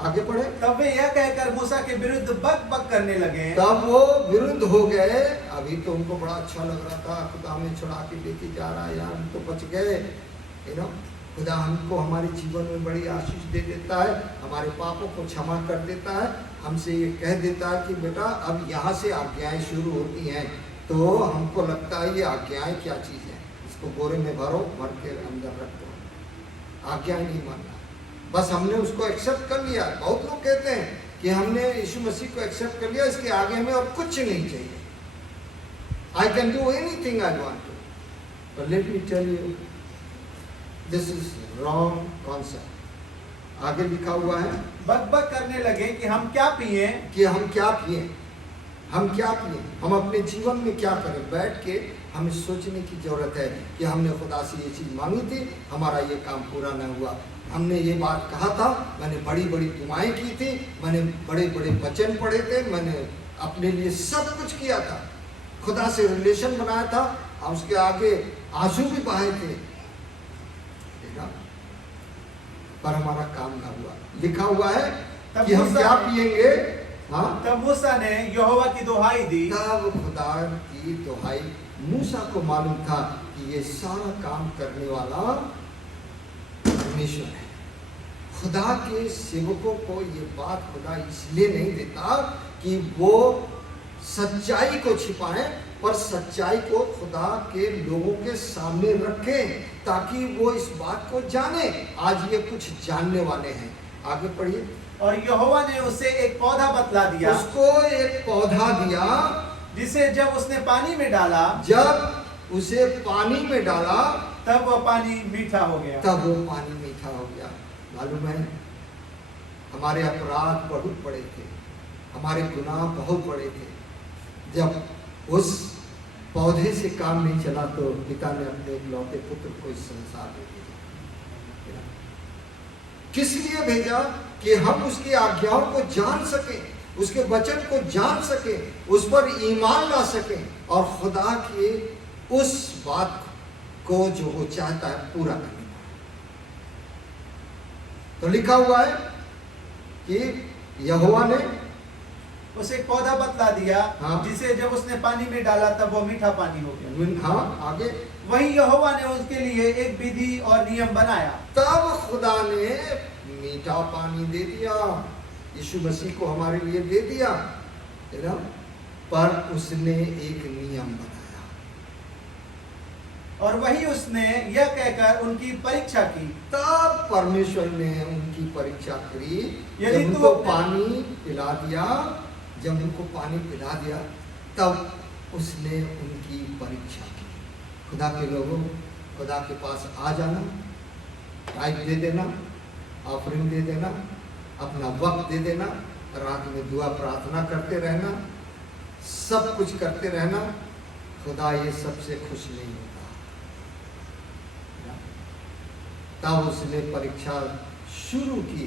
आगे पढ़े। तब वे यह कहकर मूसा के विरुद्ध बक बक करने लगे। तब वो विरुद्ध हो गए। अभी तो उनको बड़ा अच्छा लग रहा था, खुदा हमें छुड़ा के लेके जा रहा है, यार हम तो बच गए, यू नो। खुदा हमको हमारे जीवन में बड़ी आशीष दे देता है, हमारे पापों को क्षमा कर देता है, हमसे ये कह देता है कि बेटा अब यहाँ से आज्ञाएं शुरू होती हैं। तो हमको लगता है ये आज्ञाएं क्या चीज़ है, इसको बोरे में भरो, भर के अंदर रखो। आज्ञाएं नहीं मानना, बस हमने उसको एक्सेप्ट कर लिया। बहुत लोग कहते हैं कि हमने यीशु मसीह को एक्सेप्ट कर लिया, इसके आगे हमें और कुछ नहीं चाहिए। I can do anything I want to, but let me tell you this is wrong concept. आगे लिखा हुआ है बक बक करने लगे कि हम क्या पिए, कि हम क्या पिए, हम क्या पिए, हम अपने जीवन में क्या करें। बैठ के हमें सोचने की जरूरत है कि हमने खुदा से ये चीज़ मांगी थी, हमारा ये काम पूरा न हुआ। हमने ये बात कहा था, मैंने बड़ी बड़ी दुआएं की थी, मैंने बड़े बड़े वचन पढ़े थे, मैंने अपने लिए सब कुछ किया था, खुदा से रिलेशन बनाया था, और उसके आगे आंसू भी बहाए थे, देखा, पर हमारा काम ना हुआ। लिखा हुआ है कि हम क्या पिएंगे। हाँ, तब मूसा ने यहोवा की दुहाई दी। तब खुदा की दुहाई, मूसा को मालूम था कि ये सारा काम करने वाला परमेश्वर है। खुदा के सेवकों को ये बात खुदा इसलिए नहीं देता कि वो सच्चाई को छिपाएं, पर सच्चाई को खुदा के लोगों के सामने रखें ताकि वो इस बात को जाने। आज ये कुछ जानने वाले हैं। आगे पढ़िए। और यहोवा ने उसे एक पौधा बतला दिया। उसको एक पौधा दिया, जिसे जब उसने पानी में डाला, जब उसे पानी में डाला, तब वह पानी मीठा हो गया। तब वो पानी मीठा हो गया। मालूम है, हमारे अपराध बहुत बड़े थे, हमारे गुनाह बहुत बड़े थे। जब उस पौधे से काम नहीं चला तो पिता ने अपने इकलौते पुत्र को इस संसार में भेजा। किस लिए भेजा? कि हम उसकी आज्ञाओं को जान सकें, उसके वचन को जान सकें, उस पर ईमान ला सकें और खुदा की उस बात को जो वो चाहता है पूरा करने। तो लिखा हुआ है कि यहोवा ने उसे एक पौधा बतला दिया। हाँ। जिसे जब उसने पानी में डाला तब वो मीठा पानी हो गया। हाँ, आगे। वहीं यहोवा ने उसके लिए एक विधि और नियम बनाया। तब खुदा ने मीठा पानी दे दिया, यीशु मसीह को हमारे लिए दे दिया, है ना? पर उसने एक नियम बनाया। और वही उसने यह कहकर उनकी परीक्षा की। तब परमेश्वर ने उनकी परीक्षा करी। यदि जब तू उनको अपने- पानी पिला दिया, जब उनको पानी पिला दिया, तब उसने उनकी परीक्षा की। खुदा के लोगों, खुदा के पास आ जाना, टाइप दे देना, ऑफरिंग दे देना, अपना वक्त दे देना, रात में दुआ प्रार्थना करते रहना, सब कुछ करते रहना, खुदा ये सबसे खुश नहीं होता। तब उसने परीक्षा शुरू की,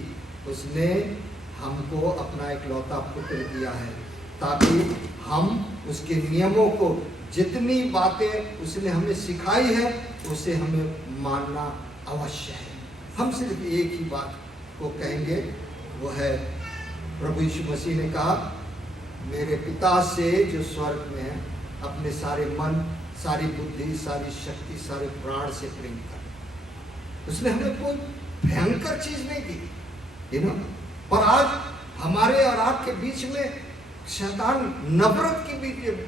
उसने हमको अपना इकलौता पुत्र दिया है ताकि हम उसके नियमों को, जितनी बातें उसने हमें सिखाई है उसे हमें मानना अवश्य है। हम सिर्फ एक ही बात को कहेंगे, वो है प्रभु यीशु मसीह ने कहा, मेरे पिता से जो स्वर्ग में है अपने सारे मन, सारी बुद्धि, सारी शक्ति, सारे प्राण से प्रेम कर। उसने हमें कोई भयंकर चीज नहीं दी, पर आज हमारे और आपके बीच में शैतान नफरत की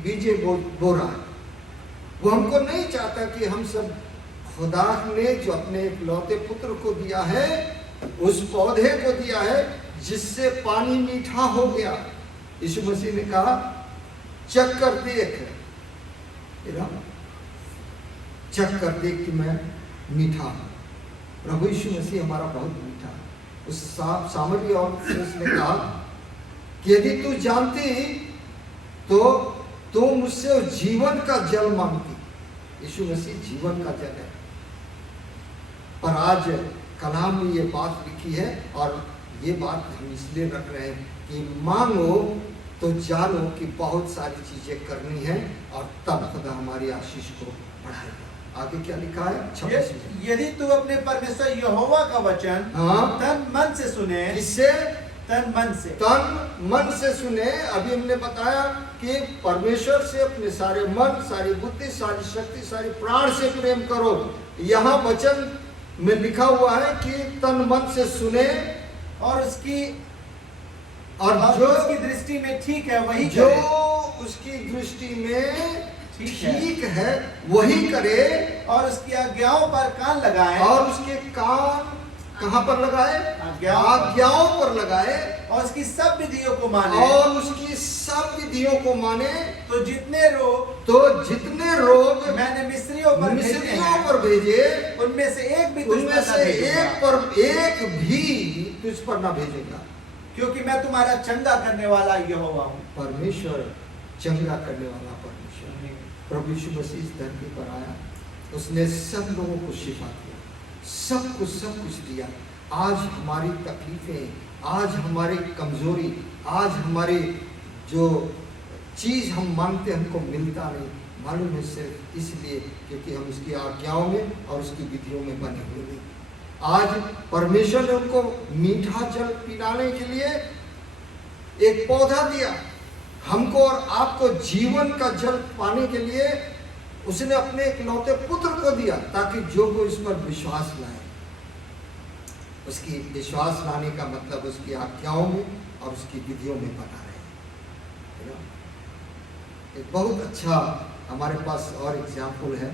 बीजे बो रहा है। वो हमको नहीं चाहता कि हम सब, खुदा ने जो अपने इकलौते पुत्र को दिया है, उस पौधे को दिया है जिससे पानी मीठा हो गया। यीशु मसीह ने कहा, चख कर देख, चख कर देख कि मैं मीठा हूं। प्रभु यीशु मसीह हमारा बहुत मीठा है। उस सामरी और उसने कहा कि यदि तू जानती तो तू मुझसे जीवन का जल मांगती। यीशु मसीह जीवन का जल है। पर आज कलाम में ये बात लिखी है और ये बात हम इसलिए रख रहे हैं कि मांगो तो जानो कि बहुत सारी चीजें करनी है और तब खुदा हमारी आशीष को बढ़ाएगा। आगे क्या लिखा है? 26 में, यदि तू अपने परमेश्वर यहोवा का वचन तन मन से सुने। किससे? तन मन से। तन मन से सुने। अभी हमने बताया कि परमेश्वर से अपने सारे मन, सारी बुद्धि, सारी शक्ति, सारी प्राण से प्रेम करो। यहाँ वचन में लिखा हुआ है कि तन मन से सुने और उसकी और जो उसकी दृष्टि में ठीक है वही जो करे। उसकी दृष्टि में ठीक है वही करे और उसकी आज्ञाओं पर कान लगाए। और उसके कान कहाँ पर लगाए? आज्ञाओं पर लगाए और उसकी सब विधियों को माने। और उसकी सब विधियों को माने। तो जितने रोग मैंने मिस्रियों पर भेजे, उनमें से एक भी उनमें से एक भी तुझ पर ना भेजेगा, क्योंकि मैं तुम्हारा चंगा करने वाला यहोवा हूँ। परमेश्वर चंगा करने वाला परमेश्वर। प्रभु यीशु मसीह इस धरती पर आया, उसने सब लोगों को शिफा दिया, सब कुछ दिया। आज हमारी तकलीफें, आज हमारी कमजोरी, आज हमारी जो चीज हम मांगते हमको मिलता नहीं, मालूम है सिर्फ इसलिए क्योंकि हम उसकी आज्ञाओं में और उसकी विधियों में बने हुए नहीं। आज परमेश्वर ने उनको मीठा जल पिलाने के लिए एक पौधा दिया, हमको और आपको जीवन का जल पाने के लिए उसने अपने इकलौते पुत्र को दिया, ताकि जो कोई इस पर विश्वास लाए। उसकी विश्वास लाने का मतलब उसकी आज्ञाओं में और उसकी विधियों में बना रहे। एक बहुत अच्छा हमारे पास और एग्जाम्पल है,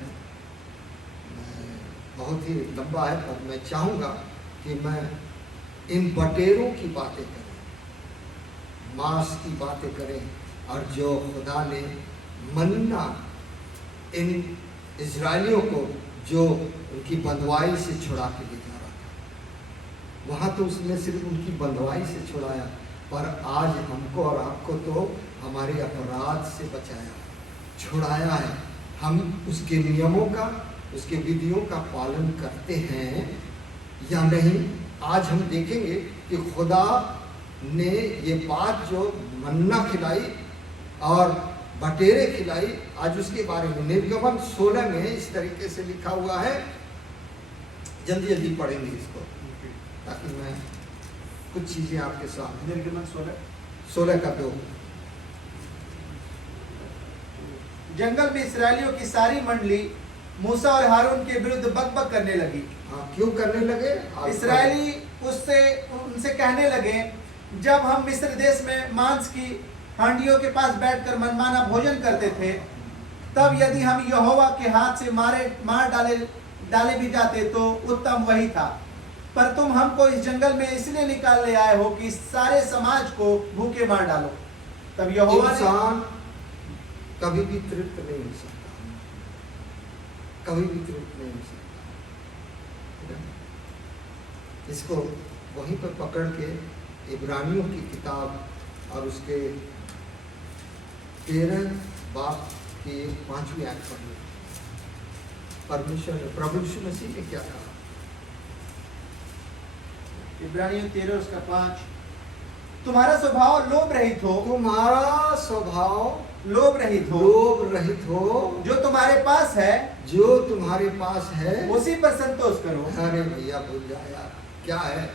बहुत ही लंबा है, पर मैं चाहूँगा कि मैं इन बटेरों की बातें करें, मांस की बातें करें, और जो खुदा ने मन्ना इन इजरायलियों को जो उनकी बंधुआई से छुड़ा के ले जा रहा था, वहाँ तो उसने सिर्फ उनकी बंधुआई से छुड़ाया, पर आज हमको और आपको तो हमारे अपराध से बचाया, छुड़ाया है। हम उसके नियमों का, उसके विधियों का पालन करते हैं या नहीं। आज हम देखेंगे कि खुदा ने ये बात जो मन्ना खिलाई और बटेरे खिलाई, आज उसके बारे में निर्गमन 16 में इस तरीके से लिखा हुआ है। जल्दी जल्दी पढ़ेंगे इसको ताकि मैं कुछ चीजें आपके साथ। निर्गमन 16 का 2। जंगल में इस्राएलियों की सारी मंडली मूसा और हारून के विरुद्ध बकबक करने लगी। क्यों करने लगे? इस्राएली उनसे कहने लगे, जब हम मिस्र देश में मांस की हांडियों के पास बैठकर मनमाना भोजन करते थे, तब यदि हम यहोवा के हाथ से मार डाले भी जाते तो उत्तम वही था। पर तुम हमको इस जंगल में इसलिए निकाल ले आए हो कि सारे समाज को भूखे मार डालो। तब यहोवा इंसान कभी भी तृप्त नहीं हो सकता, कभी भी तृप्त नहीं हो सकता। इसको वहीं पर पकड़ के इब्रानियों की किताब और उसके 13 बाप के 5वीं आयत पढ़िए। परमेश्वर प्रभु यीशु मसीह ने क्या कहा? इब्रानियों 13 उसका 5, तुम्हारा स्वभाव लोभ रहित हो, तुम्हारा स्वभाव लोभ रहित हो, लोभ रहित हो, जो तुम्हारे पास है जो तुम्हारे पास है उसी पर संतोष करो। अरे भैया भूल जा यार, क्या है,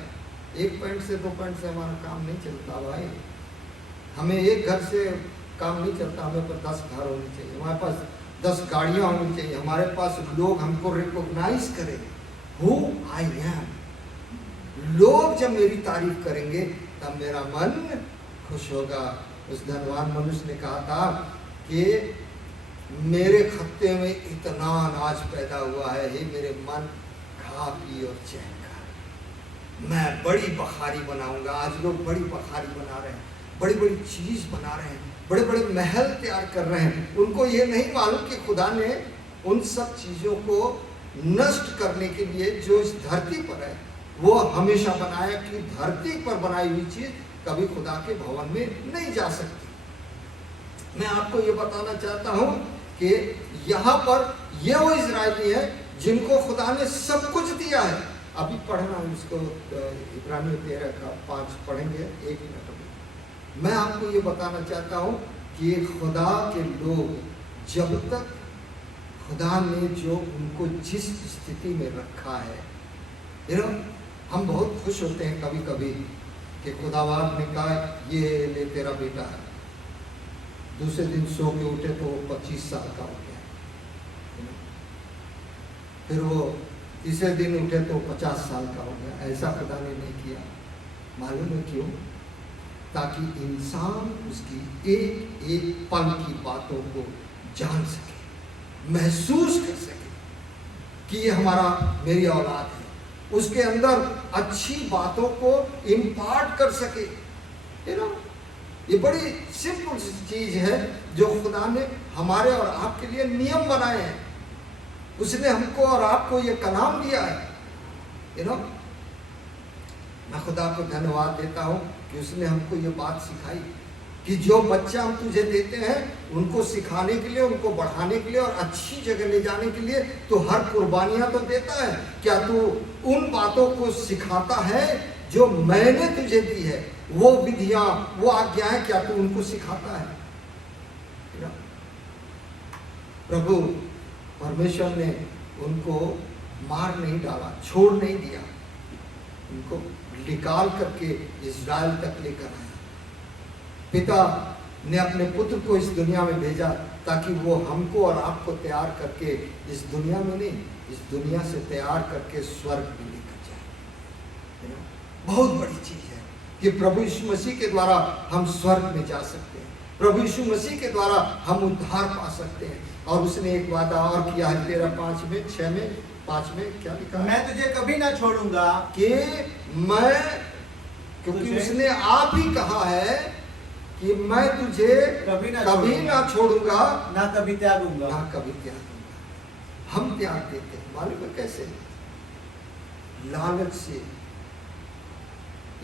1 पॉइंट से 2 पॉइंट से हमारा काम नहीं चलता भाई। हमें एक घर से काम नहीं चलता, हमें पर 10 घर होने चाहिए, हमारे पास 10 गाड़ियां होनी चाहिए, हमारे पास लोग हमको रिकॉग्नाइज करें हु आई एम। लोग जब मेरी तारीफ करेंगे तब मेरा मन खुश होगा। उस धनवान मनुष्य ने कहा था कि मेरे खत्ते में इतना अनाज पैदा हुआ है, हे मेरे मन खा पी और चैन कर, मैं बड़ी बखारी बनाऊंगा। आज लोग बड़ी बखारी बना रहे हैं, बड़ी बड़ी चीज बना रहे हैं, बड़े बड़े महल तैयार कर रहे हैं। उनको ये नहीं मालूम कि खुदा ने उन सब चीजों को नष्ट करने के लिए जो इस धरती पर है वो हमेशा बनाया कि धरती पर बनाई हुई चीज कभी खुदा के भवन में नहीं जा सकती। मैं आपको ये बताना चाहता हूं कि यहाँ पर ये वो इजरायली है जिनको खुदा ने सब कुछ दिया है। अभी पढ़ना इसको, इब्रानियों 13 का 5 पढ़ेंगे, 1 मिनट में। मैं आपको ये बताना चाहता हूँ कि खुदा के लोग जब तक खुदा ने जो उनको जिस स्थिति में रखा है, हम बहुत खुश होते हैं कभी कभी कि खुदावाद ने कहा ये ले तेरा बेटा है, दूसरे दिन सो के उठे तो वो 25 साल का हो गया, फिर वो तीसरे दिन उठे तो 50 साल का हो गया। ऐसा खुदा ने नहीं किया। मालूम है क्यों? ताकि इंसान उसकी एक एक पल की बातों को जान सके, महसूस कर सके कि ये हमारा मेरी औलाद है, उसके अंदर अच्छी बातों को इम्पार्ट कर सके। ये बड़ी सिंपल चीज है जो खुदा ने हमारे और आपके लिए नियम बनाए हैं। उसने हमको और आपको ये कलाम दिया है। मैं खुदा को धन्यवाद देता हूँ कि उसने हमको ये बात सिखाई कि जो बच्चा हम तुझे देते हैं उनको सिखाने के लिए, उनको बढ़ाने के लिए और अच्छी जगह ले जाने के लिए तो हर कुर्बानियां तो देता है। क्या तू उन बातों को सिखाता है जो मैंने तुझे दी है? वो विधियां, वो आज्ञाएं, क्या तू उनको सिखाता है? प्रभु परमेश्वर ने उनको मार नहीं डाला, छोड़ नहीं दिया, उनको निकाल करके इज़राइल तक लेकर आया। पिता ने अपने पुत्र को इस दुनिया में भेजा ताकि वो हमको और आपको तैयार करके इस दुनिया में नहीं, इस दुनिया से तैयार करके स्वर्ग में लेकर जाए। बहुत बड़ी चीज है कि प्रभु यीशु मसीह के द्वारा हम स्वर्ग में जा सकते हैं, प्रभु यीशु मसीह के द्वारा हम उद्धार पा सकते हैं। और उसने एक वादा और किया है, 13:5 में, 6 में, 5 में क्या लिखा? मैं तुझे कभी ना छोड़ूंगा, कि मैं, क्योंकि उसने आप ही कहा है कि मैं तुझे कभी ना छोड़ूंगा, ना कभी त्यागूंगा, ना कभी त्यागूंगा। हम त्याग देते हैं, मालूम है कैसे? लालच से।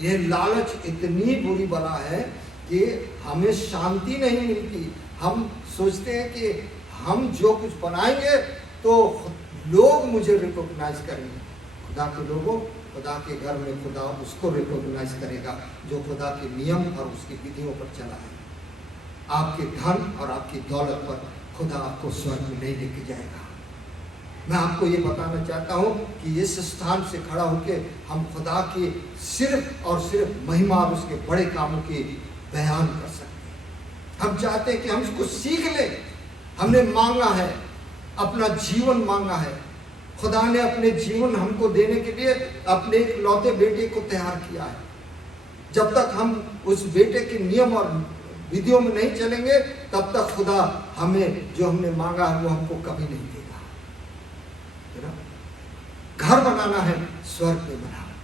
ये लालच इतनी बुरी बला है कि हमें शांति नहीं मिलती। हम सोचते हैं कि हम जो कुछ बनाएंगे तो लोग मुझे रिकॉग्नाइज करेंगे। खुदा के लोगों, खुदा के घर में खुदा उसको रिकॉग्नाइज करेगा जो खुदा के नियम और उसकी विधियों पर चला है। आपके धन और आपकी दौलत पर खुदा आपको स्वर्ग में नहीं लेके जाएगा। मैं आपको ये बताना चाहता हूँ कि इस स्थान से खड़ा होकर हम खुदा की सिर्फ और सिर्फ महिमा और उसके बड़े कामों की बयान कर सकते हैं। हम चाहते हैं कि हम इसको सीख लें। हमने मांगा है, अपना जीवन मांगा है। खुदा ने अपने जीवन हमको देने के लिए अपने एक लौते बेटे को तैयार किया है। जब तक हम उस बेटे के नियम और विधियों में नहीं चलेंगे तब तक खुदा हमें जो हमने मांगा है वो हमको कभी नहीं देगा। घर बनाना है, स्वर्ग में बनाना।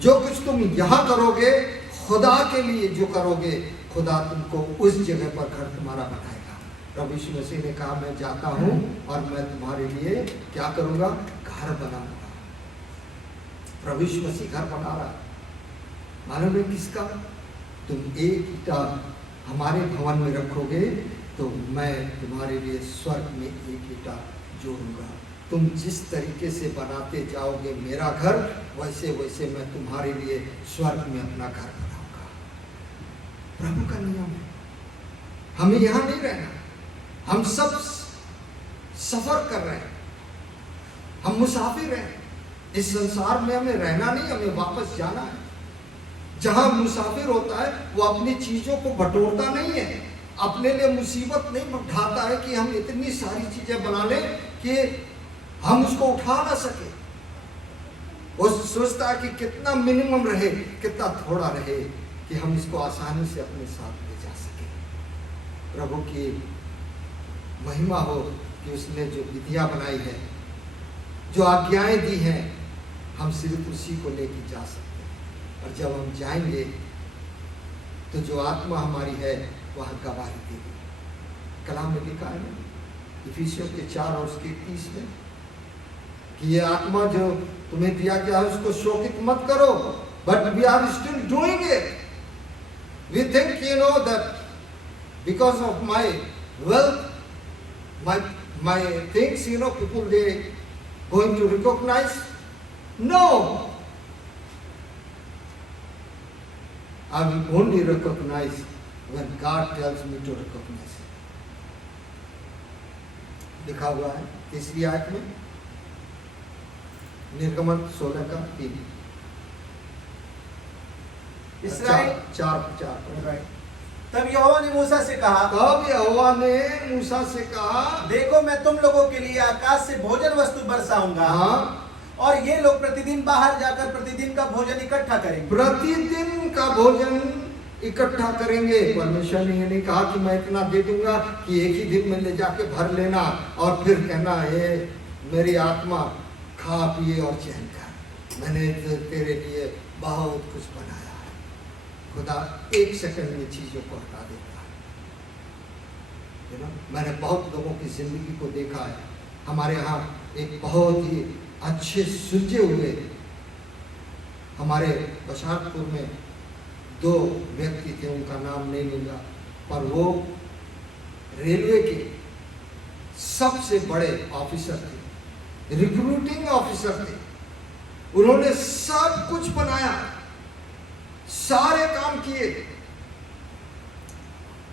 जो कुछ तुम यहाँ करोगे खुदा के लिए जो करोगे, खुदा तुमको उस जगह पर घर तुम्हारा बनाएगा। प्रभु यीशु मसीह ने कहा मैं जाता हूँ और मैं तुम्हारे लिए क्या करूँगा? घर बनाऊंगा। प्रभु यीशु मसीह घर बना रहा है। मालूम है किसका? तुम एक ईटा हमारे भवन में रखोगे तो मैं तुम्हारे लिए स्वर्ग में एक ईंटा जोड़ूंगा। तुम जिस तरीके से बनाते जाओगे मेरा घर, वैसे वैसे मैं तुम्हारे लिए स्वर्ग में अपना घर बनाऊंगा। प्रभु का नियम है, हमें यहाँ नहीं रहना, हम सब सफर कर रहे हैं, हम मुसाफिर हैं। इस संसार में हमें रहना नहीं, हमें वापस जाना है। जहां मुसाफिर होता है वो अपनी चीजों को बटोरता नहीं है, अपने लिए मुसीबत नहीं उठाता है कि हम इतनी सारी चीजें बना लें कि हम उसको उठा ना सके। वो सोचता है कि कितना मिनिमम रहे, कितना थोड़ा रहे कि हम इसको आसानी से अपने साथ ले जा सके। प्रभु की महिमा हो कि उसने जो विधियां बनाई है, जो आज्ञाएं दी हैं, हम सिर्फ उसी को लेके जा सकते हैं। और जब हम जाएंगे तो जो आत्मा हमारी है वह गवाही देगी। कलाम में लिखा है ना, इफिसियों के 4 और उसके 30 में, कि ये आत्मा जो तुम्हें दिया गया है उसको शोकित मत करो, but we are still doing it. We think you know that because of my wealth, my things, you know, people they going to recognize. No, I will only recognize when God tells me to recognize. लिखा हुआ है तीसरी आयत में, निर्गमन 16 का 3। इस्राएल 4। तब यहोवा ने मूसा से कहा, तब यहोवा ने मूसा से कहा, देखो मैं तुम लोगों के लिए आकाश से भोजन वस्तु बरसाऊंगा, हाँ, और ये लोग प्रतिदिन बाहर जाकर प्रतिदिन का भोजन इकट्ठा करेंगे। प्रतिदिन का भोजन इकट्ठा करेंगे। परमेश्वर ने ये नहीं कहा कि मैं इतना दे दूंगा कि एक ही दिन में ले जाके भर लेना और फिर कहना है मेरी आत्मा खा पिए और चैन कर, मैंने तेरे लिए बहुत कुछ बनाया है। खुदा 1 सेकंड में चीजों को हटा देता है। मैंने बहुत लोगों की जिंदगी को देखा है। हमारे यहाँ एक बहुत ही अच्छे सुलझे हुए, हमारे बशारपुर में 2 व्यक्ति थे, उनका नाम नहीं लूंगा, पर वो रेलवे के सबसे बड़े ऑफिसर थे, रिक्रूटिंग ऑफिसर थे। उन्होंने सब कुछ बनाया, सारे काम किए,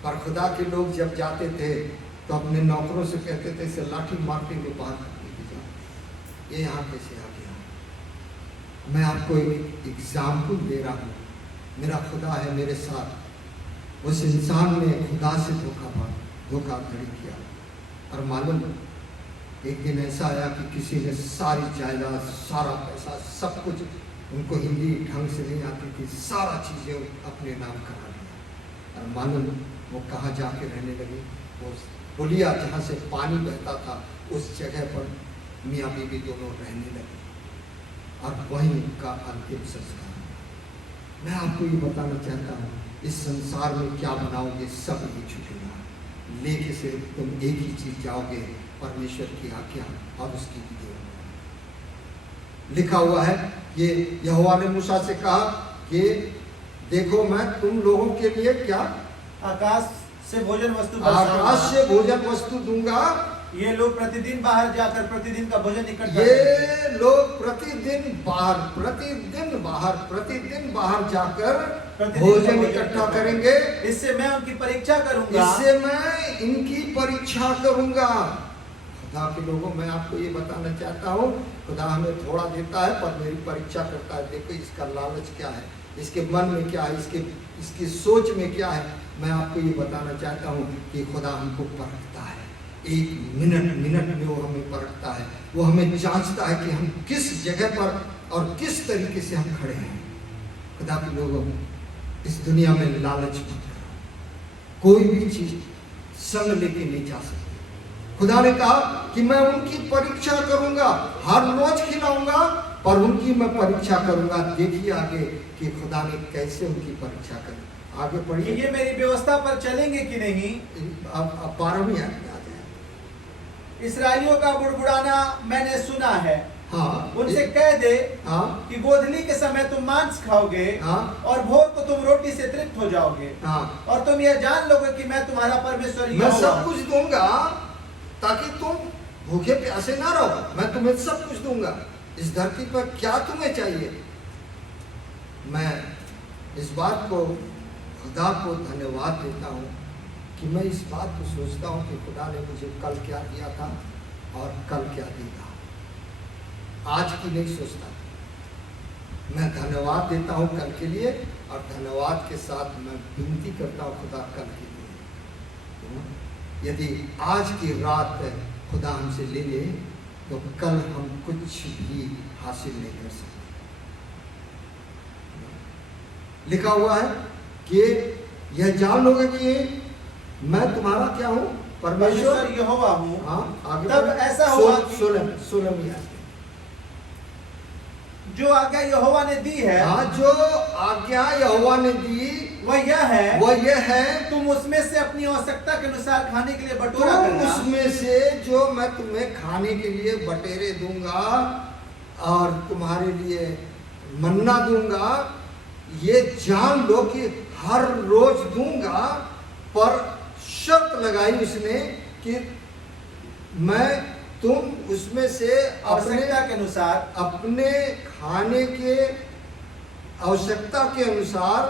पर खुदा के लोग जब जाते थे तो अपने नौकरों से कहते थे इसे लाठी मार के बाहर लेके जाओ, ये यहाँ कैसे आ गया। मैं आपको एक एग्जाम्पल दे रहा हूँ। मेरा खुदा है मेरे साथ। उस इंसान ने खुदा से धोखाधड़ी किया, और मालूम एक दिन ऐसा आया कि किसी ने सारी जायदाद, सारा पैसा, सब कुछ, उनको हिंदी ढंग से नहीं आती थी, सारा चीज़ें अपने नाम करा लिया। और मालूम वो कहाँ जाके रहने लगे, वो पुलिया जहाँ से पानी बहता था उस जगह पर मियाँ बीवी दोनों रहने लगे, और वहीं उनका अंतिम संस्कार। मैं आपको ये बताना चाहता हूँ, इस संसार में क्या बनाओगे सब ये छूटेगा, लेके सिर्फ तुम एक ही चीज जाओगे, परमेश्वर की आज्ञा और उसकी विधियों। लिखा हुआ है, ये यहोवा ने मूसा से कहा कि देखो मैं तुम लोगों के लिए क्या, आकाश से भोजन वस्तु आकाश से भोजन वस्तु दूंगा। ये लोग प्रतिदिन बाहर जाकर प्रतिदिन का भोजन इकट्ठा ये लोग प्रतिदिन बाहर जाकर भोजन इकट्ठा करेंगे। इससे मैं उनकी परीक्षा करूंगा, इससे मैं इनकी परीक्षा करूंगा। खुदा के लोगों, मैं आपको ये बताना चाहता हूँ, खुदा हमें थोड़ा देता है पर मेरी परीक्षा करता है। देखो इसका लालच क्या है, इसके मन में क्या है, इसकी सोच में क्या है। मैं आपको ये बताना चाहता हूँ कि खुदा हमको परखता है, एक मिनट में वो हमें परखता है। वो हमें जांचता है कि हम किस जगह पर और किस तरीके से हम खड़े हैं। खुदा के लोगों, इस दुनिया में लालच मत करो, कोई भी चीज संग लेके नहीं जा सकती। खुदा ने कहा कि मैं उनकी परीक्षा करूंगा, हर रोज खिलाऊंगा, पर उनकी मैं परीक्षा करूंगा। देखिए आगे कि खुदा ने कैसे उनकी परीक्षा करी। आगे पढ़िए, ये मेरी व्यवस्था पर चलेंगे कि नहीं। अब 12वीं आयत में आ जाए। इसराइलियों का बुड़बुड़ाना मैंने सुना है, हाँ उनसे कह दे हाँ कि गोधली के समय तुम मांस खाओगे हाँ और भोर को तुम रोटी से तृप्त हो जाओगे हाँ और तुम यह जान लोगे कि मैं तुम्हारा परमेश्वर मैं यहोवा सब हूं। कुछ दूंगा ताकि तुम भूखे प्यासे ना रहो। मैं तुम्हें सब कुछ दूंगा। इस धरती पर क्या तुम्हें चाहिए? मैं इस बात को खुदा को धन्यवाद देता हूँ कि मैं इस बात को सोचता हूँ कि खुदा ने मुझे कल क्या दिया था और कल क्या देगा, आज की नहीं सोचता। मैं धन्यवाद देता हूँ कल के लिए और धन्यवाद के साथ मैं विनती करता हूँ खुदा कल के लिए। यदि आज की रात खुदा हमसे ले ले तो कल हम कुछ भी हासिल नहीं कर सकते। लिखा हुआ है कि यह जान लोगे कि मैं तुम्हारा क्या हूँ? परमेश्वर यहोवा हूँ। हाँ आगे तब बढ़े। ऐसा हुआ कि 16वीं आयत। जो आज्ञा यहोवा ने दी है हाँ जो आज्ञा यहोवा ने दी वह यह है वह यह है तुम उसमें से अपनी आवश्यकता के अनुसार खाने के लिए बटोरा तुम करना। उसमें से जो मैं तुम्हें खाने के लिए बटेरे दूंगा और तुम्हारे लिए मन्ना दूंगा, ये जान लो कि हर रोज दूंगा। पर शर्त लगाई उसने कि मैं तुम उसमें से आवश्यकता के अनुसार अपने खाने के आवश्यकता के अनुसार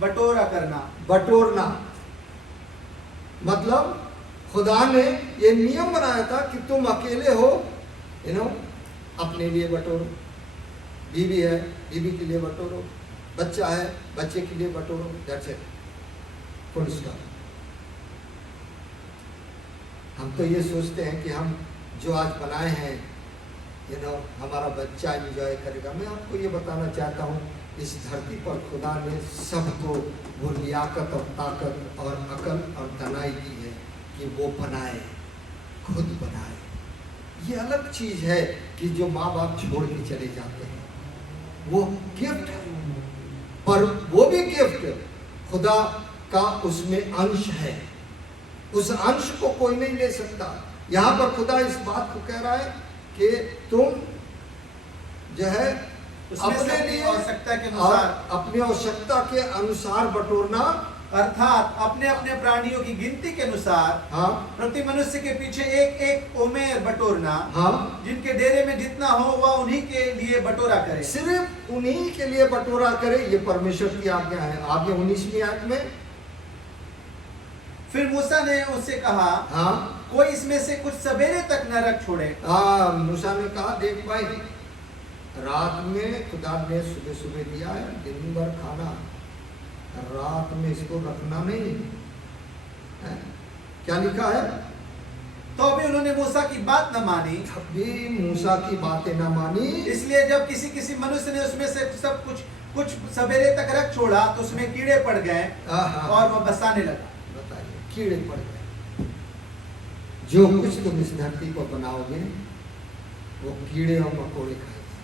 बटोरा करना। बटोरना। मतलब खुदा ने ये नियम बनाया था कि तुम अकेले हो, अपने लिए बटोरो। बीवी है, बीवी के लिए बटोरो। बच्चा है, बच्चे के लिए बटोरो। That's it, full stop. हम तो ये सोचते हैं कि हम जो आज बनाए हैं हमारा बच्चा एंजॉय करेगा। मैं आपको ये बताना चाहता हूँ, इस धरती पर खुदा ने सबको वो लियाकत और ताकत और अकल और तनाई दी है कि वो बनाए, खुद बनाए। ये अलग चीज़ है कि जो माँ बाप छोड़ के चले जाते हैं, वो गिफ्ट है। पर वो भी गिफ्ट खुदा का उसमें अंश है। उस अंश को कोई नहीं ले सकता। यहाँ पर खुदा इस बात को कह रहा है कि तुम जो है उसमें से अपने अपनी लिए आवश्यकता के और अनुसार, अपनी आवश्यकता के अनुसार बटोरना, अर्थात अपने अपने प्राणियों की गिनती के अनुसार हाँ प्रति मनुष्य के पीछे एक एक ओमेर बटोरना। हाँ जिनके डेरे में जितना हो वह उन्हीं के लिए बटोरा करे। सिर्फ उन्हीं के लिए बटोरा करे। ये परमेश्वर की आज्ञा है। आगे 19वीं आयत में फिर मूसा ने उससे कहा, हाँ कोई इसमें से कुछ सवेरे तक न रख छोड़े। मूसा ने कहा, देख भाई, रात में खुदा ने सुबह सुबह दिया है, दिन भर खाना, रात में इसको रखना नहीं है। क्या लिखा है? तो अभी उन्होंने मूसा की बात न मानी। अभी मूसा की बातें न मानी। इसलिए जब किसी मनुष्य ने उसमें से सब कुछ सवेरे तक रख छोड़ा तो उसमें कीड़े पड़ गए और वह बसाने लगा। बताइए, कीड़े पड़ गए। जो कुछ तुम इस धरती पर बनाओगे वो कीड़े और मकोड़े खाएंगे,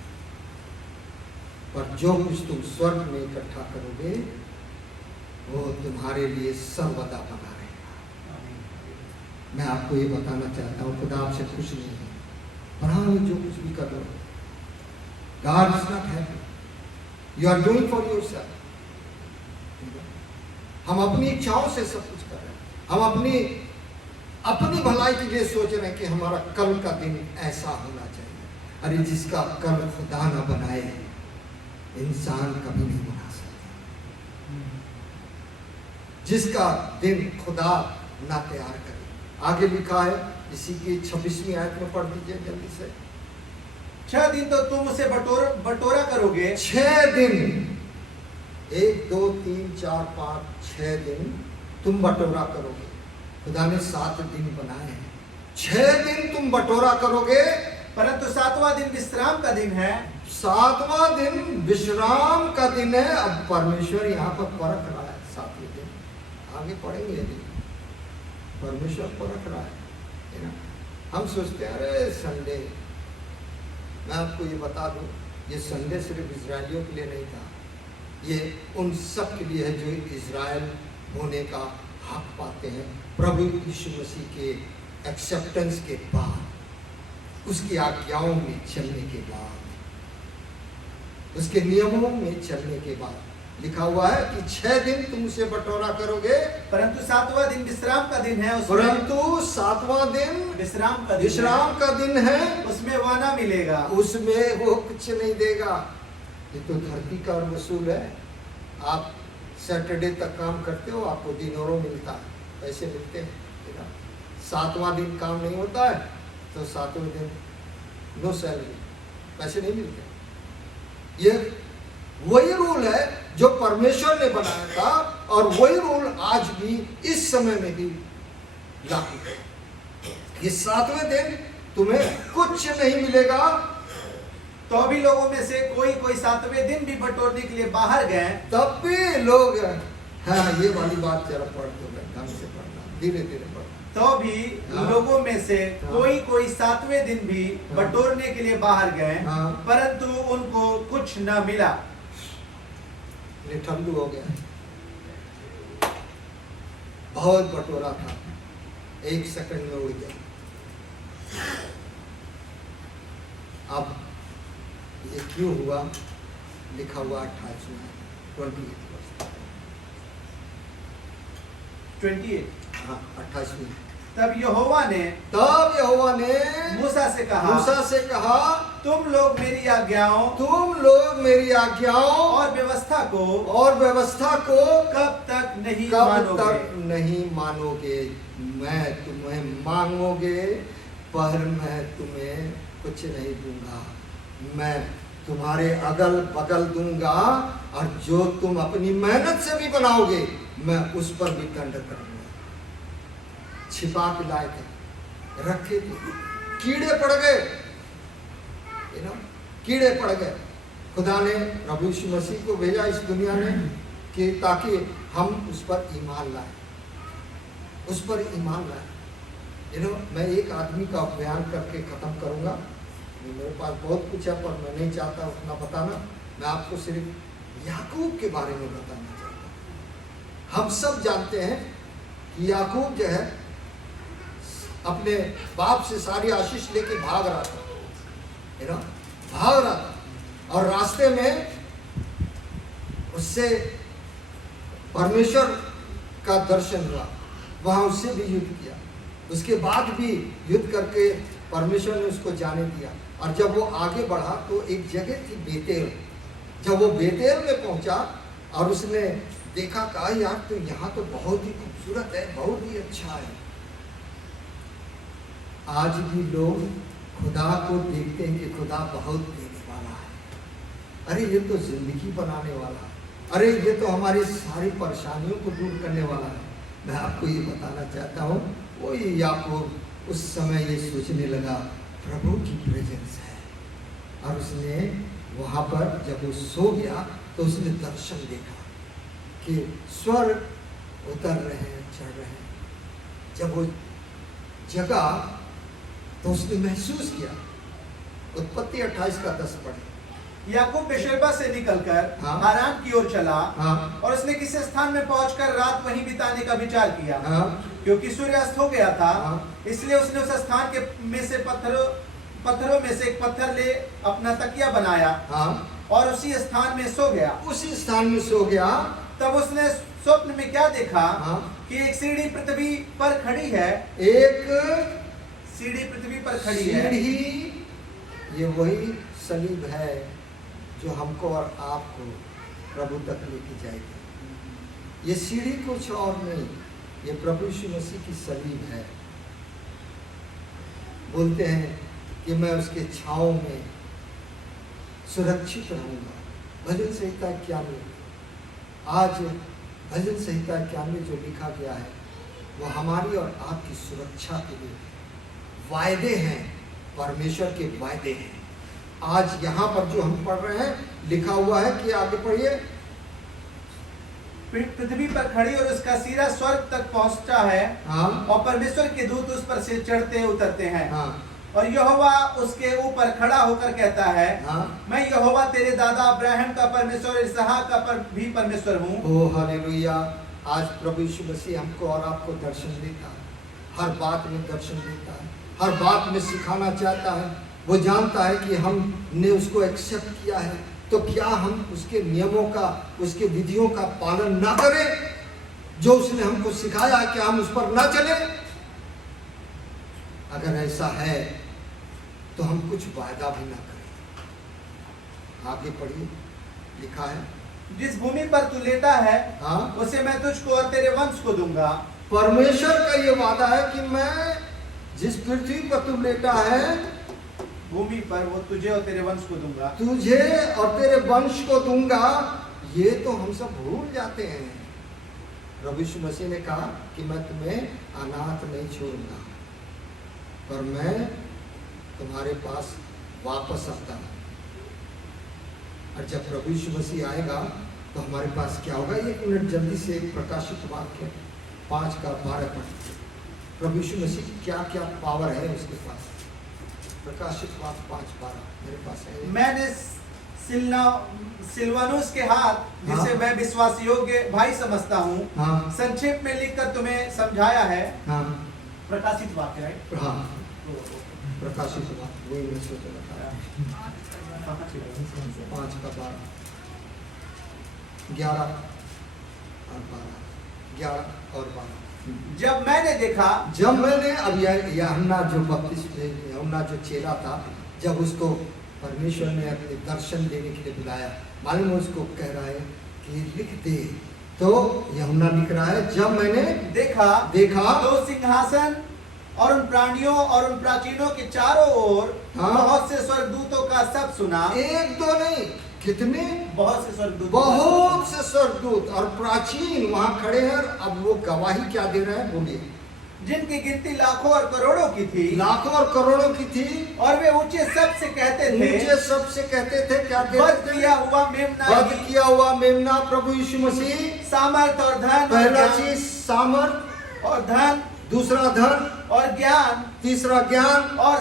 पर जो कुछ तुम स्वर्ग में इकट्ठा करोगे वो तुम्हारे लिए सर्वदा बना रहेगा। मैं आपको ये बताना चाहता हूँ, खुदा आपसे खुश नहीं है, पर हाँ जो कुछ भी कर लो, God is not happy. You are doing for yourself. हम अपनी इच्छाओं से सब कुछ कर रहे हैं। हम अपनी भलाई के लिए सोच रहे हैं कि हमारा कल का दिन ऐसा होना चाहिए। अरे जिसका कल खुदा ना बनाए, इंसान कभी नहीं बना सकता। जिसका दिन खुदा ना तैयार करे। आगे लिखा है, इसी की 26वीं आयत में पढ़ दीजिए जल्दी से। 6 दिन तो तुम उसे बटोरा करोगे। 6 दिन, 1 2 3 4 5 6 दिन तुम बटोरा करोगे। खुदा ने 7 दिन बनाए हैं, 6 दिन तुम बटोरा करोगे। परंतु 7वां दिन विश्राम का दिन है। 7वां दिन विश्राम का दिन है। अब परमेश्वर यहाँ पर परख रहा है 7वें दिन। आगे पढ़ेंगे यदि परमेश्वर परख रहा है ना। हम सोचते हैं अरे संडे। मैं आपको ये बता दूं, ये संडे सिर्फ इजरायलियों के लिए नहीं था, ये उन सब के लिए है जो इजराइल होने का हक पाते हैं प्रभु यीशु मसीह के एक्सेप्टेंस के बाद। उसकी आज्ञाओं में चलने के बाद, उसके नियमों में चलने के बाद। लिखा हुआ है कि 6 दिन तुम उसे बटोरा करोगे, परंतु 7वां दिन विश्राम का दिन है, परंतु 7वां दिन विश्राम का दिन है, उसमें वाना मिलेगा, उसमें वो कुछ नहीं देगा। ये तो धरती का वसूल है। आप सैटरडे तक काम करते हो, आपको दिनोरों मिलता है, पैसे मिलते हैं। 7वां दिन काम नहीं होता है तो 7वें दिन नो सैलरी, पैसे नहीं मिलते। ये वही रूल है जो परमेश्वर ने बनाया था, और वही रूल आज भी इस समय में भी लागू है। ये 7वें दिन तुम्हें कुछ नहीं मिलेगा। तो भी लोगों में से कोई 7वें दिन भी बटोरने के लिए बाहर गए, तब भी लोग, हाँ ये वाली बात जरा पढ़ दो, ढंग से पढ़ना, धीरे धीरे पढ़ना। तो भी लोगों में से कोई 7वें दिन भी बटोरने के लिए बाहर गए, परंतु उनको कुछ न मिला। ठंडू हो गया, बहुत बटोरा था, 1 सेकंड में उड़ गया। अब ये क्यों हुआ? लिखा हुआ 28 में 28 हाँ 28 में। तब यहोवा ने मूसा से कहा, तुम लोग मेरी आज्ञाओं और व्यवस्था को कब तक नहीं मानोगे। मैं तुम्हें मांगोगे पर मैं तुम्हें कुछ नहीं दूंगा। मैं तुम्हारे अगल बगल दूंगा, और जो तुम अपनी मेहनत से भी बनाओगे मैं उस पर भी दंड करूंगा। छिपा के लाए थे, रखे थे, कीड़े पड़ गए, कीड़े पड़ गए। खुदा ने प्रभु यीशु मसीह को भेजा इस दुनिया में कि ताकि हम उस पर ईमान लाए, मैं एक आदमी का बयान करके खत्म करूंगा। मेरे पास बहुत कुछ है पर मैं नहीं चाहता उतना बताना। मैं आपको सिर्फ याकूब के बारे में बताना चाहता हूँ। हम सब जानते हैं कि याकूब जो है अपने बाप से सारी आशीष लेके भाग रहा था, और रास्ते में उससे परमेश्वर का दर्शन हुआ, वहां उससे भी युद्ध किया। उसके बाद भी युद्ध करके परमेश्वर ने उसको जाने दिया। और जब वो आगे बढ़ा तो एक जगह थी बेतेल। जब वो बेतेल में पहुंचा और उसने देखा, कहा यार तो यहाँ तो बहुत ही खूबसूरत है, बहुत ही अच्छा है। आज भी लोग खुदा को देखते हैं कि खुदा बहुत देने वाला है। अरे ये तो जिंदगी बनाने वाला है, अरे ये तो हमारी सारी परेशानियों को दूर करने वाला है। मैं आपको ये बताना चाहता हूँ, वो याकूब उस समय ये सोचने लगा प्रभु की प्रेजेंस है, और उसने वहाँ पर जब वो सो गया तो उसने दर्शन देखा कि स्वर्ग उतर रहे हैं, चढ़ रहे हैं। जब वो जगा तो उसने महसूस किया। उत्पत्ति 28 का 10 पढ़े। याकूब बेशेबा से निकलकर हारान की ओर चला, और उसने किसी स्थान में पहुंचकर रात वहीं बिताने का विचार किया। क्योंकि सूर्यास्त हो गया था, इसलिए उसने उस स्थान के में से पत्थरों में से एक पत्थर ले अपना तकिया बनाया, और उसी स्थान में सो गया। तब उसने स्वप्न में क्या देखा कि एक सीढ़ी पृथ्वी पर खड़ी है। ये वही सलीब है जो हमको और आपको प्रभु तक लेके जाएगी। ये सीढ़ी कुछ और नहीं, ये प्रभु यीशु मसीह की सलीब है। बोलते हैं कि मैं उसके छांव में सुरक्षित रहूंगा। भजन संहिता 91, आज भजन संहिता 91 जो लिखा गया है वो हमारी और आपकी सुरक्षा के लिए वायदे हैं, परमेश्वर के वायदे हैं। आज यहाँ पर जो हम पढ़ रहे हैं लिखा हुआ है कि आगे पढ़िए। पृथ्वी पर खड़ी और उसका सिरा स्वर्ग तक पहुंचता है, और परमेश्वर के दूत उस पर से चढ़ते उतरते हैं। और यहोवा उसके ऊपर खड़ा होकर कहता है, मैं यहोवा तेरे दादा अब्राहम का परमेश्वर, इसहाक का भी परमेश्वर हूँ। Oh hallelujah. आज प्रभु यीशु मसीह हमको और आपको दर्शन देता, हर बात में दर्शन देता है, हर बात में सिखाना चाहता है। वो जानता है कि हमने उसको एक्सेप्ट किया है, तो क्या हम उसके नियमों का, उसके विधियों का पालन ना करें? जो उसने हमको सिखाया है, क्या हम उस पर ना चले? अगर ऐसा है तो हम कुछ वायदा भी ना करें। आगे पढ़िए, लिखा है, जिस भूमि पर तू लेटा है हाँ, उसे मैं तुझको और तेरे वंश को दूंगा। परमेश्वर का ये वादा है कि मैं जिस पृथ्वी पर तू लेटा है, भूमि पर वो तुझे और तेरे वंश को दूंगा। तुझे और तेरे वंश को दूंगा। ये तो हम सब भूल जाते हैं। प्रभु यीशु मसीह ने कहा कि मैं तुम्हें अनाथ नहीं छोड़ूंगा, पर मैं तुम्हारे पास वापस आता हूं। और जब प्रभु यीशु मसीह आएगा तो हमारे पास क्या होगा? 1 मिनट जल्दी से एक प्रकाशित वाक्य 5:12 पढ़। प्रभु यीशु मसीह की क्या क्या पावर है उसके पास? प्रकाशित वाक्य 5:12 मेरे पास है। मैंने सिलवानुस के हाथ, जिसे हाँ। मैं विश्वास योग्य भाई समझता हूँ, हाँ संक्षेप में लिखकर तुम्हें समझाया है। हाँ प्रकाशित वाक्य है। हाँ, प्रकाशित वाक्य वही मैं सोच रहा था। 5:12 11 और 12 11 और 12। जब मैंने देखा, जब मैंने, अब यूहन्ना जो बपतिस्मा, यूहन्ना जो चेला था, जब उसको परमेश्वर ने अपने दर्शन देने के लिए बुलाया, मालूम उसको कह रहा है कि लिख दे, तो यूहन्ना लिख रहा है, जब मैंने देखा तो सिंहासन और उन प्राणियों और उन प्राचीनों के चारों ओर हाँ। बहुत से स्वर्गदूतों का सब सुना। एक दो नहीं, कितने? बहुत से स्वर्गदूत, बहुत से स्वर्गदूत और प्राचीन वहां खड़े हैं। अब वो गवाही क्या दे रहे हैं? बोलिए। जिनकी गिनती लाखों और करोड़ों की थी, लाखों और करोड़ों की थी, और वे ऊंचे शब्द से कहते थे, मुझे सबसे कहते थे, क्या वध कहते थे? किया हुआ मेमना वध ही किया हुआ मेमना प्रभु यीशु मसीह। सामर्थ और धन, पहला और चीज सामर्थ, और धन दूसरा धन, और ज्ञान तीसरा ज्ञान और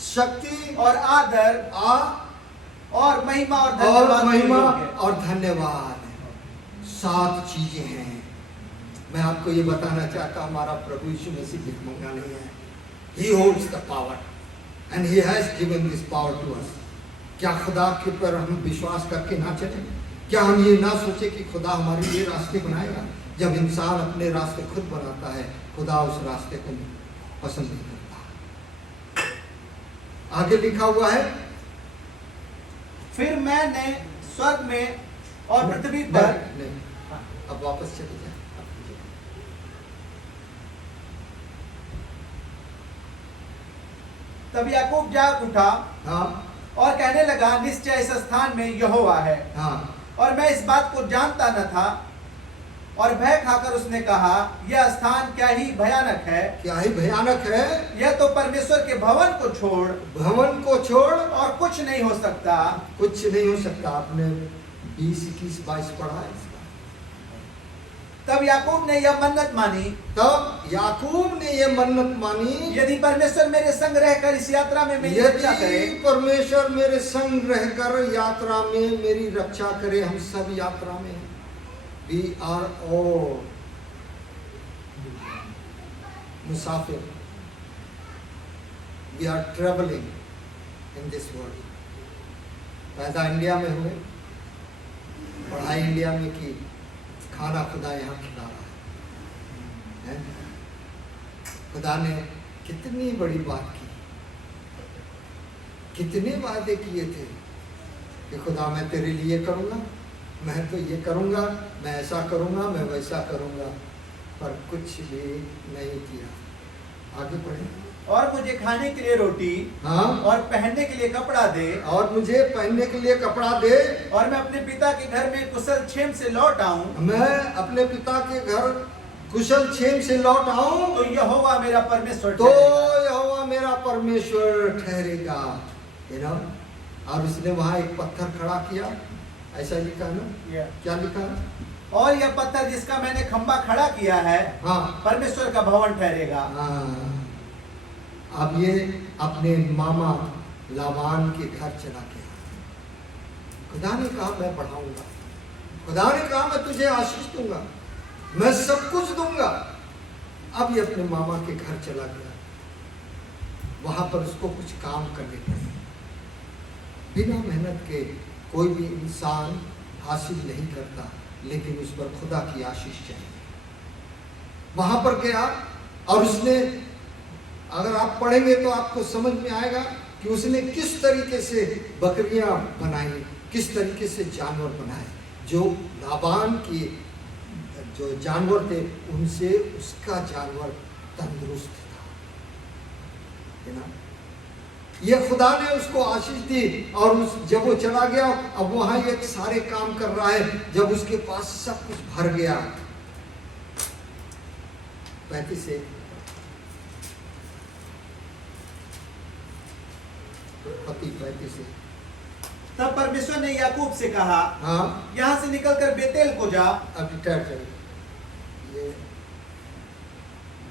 शक्ति और आदर और महिमा और धन्यवाद और महिमा के योग्य। और धन्यवाद। 7 चीजें हैं। मैं आपको ये बताना चाहता हूं, हमारा प्रभु यीशु मसीह भिखमंगा नहीं है। He holds the power and he has given this power to us. क्या खुदा के पर हम विश्वास करके ना चलें? क्या हम ये ना सोचे कि खुदा हमारे लिए रास्ते बनाएगा? जब इंसान अपने रास्ते खुद बनाता है, खुदा उस रास्ते को पसंद नहीं करता। आगे लिखा हुआ है, फिर मैंने स्वर्ग में और पृथ्वी पर, नहीं, अब वापस चले जाए। तब याकूब जाग उठा हाँ और कहने लगा, निश्चय इस स्थान में यहोवा है, हाँ और मैं इस बात को जानता न था। और भय खाकर उसने कहा, यह स्थान क्या ही भयानक है, क्या ही भयानक है। यह तो परमेश्वर के भवन को छोड़ भवन को छोड़ और कुछ नहीं हो सकता। कुछ नहीं हो सकता। आपने 20, 21, 22 पढ़ा है इसका। तब याकूब ने यह मन्नत मानी, तब याकूब ने यह मन्नत मानी, यदि परमेश्वर मेरे संग रहकर इस यात्रा में मेरी रक्षा करे, यदि परमेश्वर मेरे संग रहकर यात्रा में मेरी रक्षा करे। हम सब यात्रा में हैं। We are all Musafir. We are traveling in this world. पैदा इंडिया में हुए, पढ़ाई इंडिया में की, खाना खुदा यहाँ खिला रहा है। खुदा ने कितनी बड़ी बात की, कितने वादे किए थे कि खुदा मैं तेरे लिए करूँगा, मैं तो ये करूँगा, मैं ऐसा करूँगा, मैं वैसा करूँगा, पर कुछ भी नहीं किया। आगे बढ़े। और मुझे खाने के लिए रोटी, हाँ, और पहनने के लिए कपड़ा दे, और मुझे पहनने के लिए कपड़ा दे, और मैं अपने पिता के घर में कुशल क्षेम से लौट आऊं, मैं अपने पिता के घर कुशल क्षेम से लौट आऊं, तो यहोवा मेरा परमेश्वर तो ठहरेगा। यहोवा मेरा परमेश्वर ठहरेगा। और उसने वहां एक पत्थर खड़ा किया, ऐसा लिखा ना? क्या लिखा? और यह पत्थर जिसका मैंने खंबा खड़ा किया है, हाँ परमेश्वर का भवन ठहरेगा। हाँ। अब ये अपने मामा लाबान के घर चला गया। खुदा ने कहा मैं बढ़ाऊंगा, खुदा ने कहा मैं तुझे आशीष दूंगा, मैं सब कुछ दूंगा, अब ये अपने मामा के घर चला गया। वहां पर उसको कुछ काम करने पड़े। बिना मेहनत के कोई भी इंसान हासिल नहीं करता, लेकिन उस पर खुदा की आशीष चाहिए। वहां पर गया और उसने, अगर आप पढ़ेंगे तो आपको समझ में आएगा कि उसने किस तरीके से बकरियां बनाई, किस तरीके से जानवर बनाए। जो लाबान की जो जानवर थे उनसे उसका जानवर तंदुरुस्त था, है ना। ये खुदा ने उसको आशीष दी और जब वो चला गया, अब वहां एक सारे काम कर रहा है। जब उसके पास सब कुछ भर गया, 35 से 35 से तब परमेश्वर ने याकूब से कहा, हाँ, यहाँ से निकलकर बेतेल को जा। अब रिटायर करिए। ये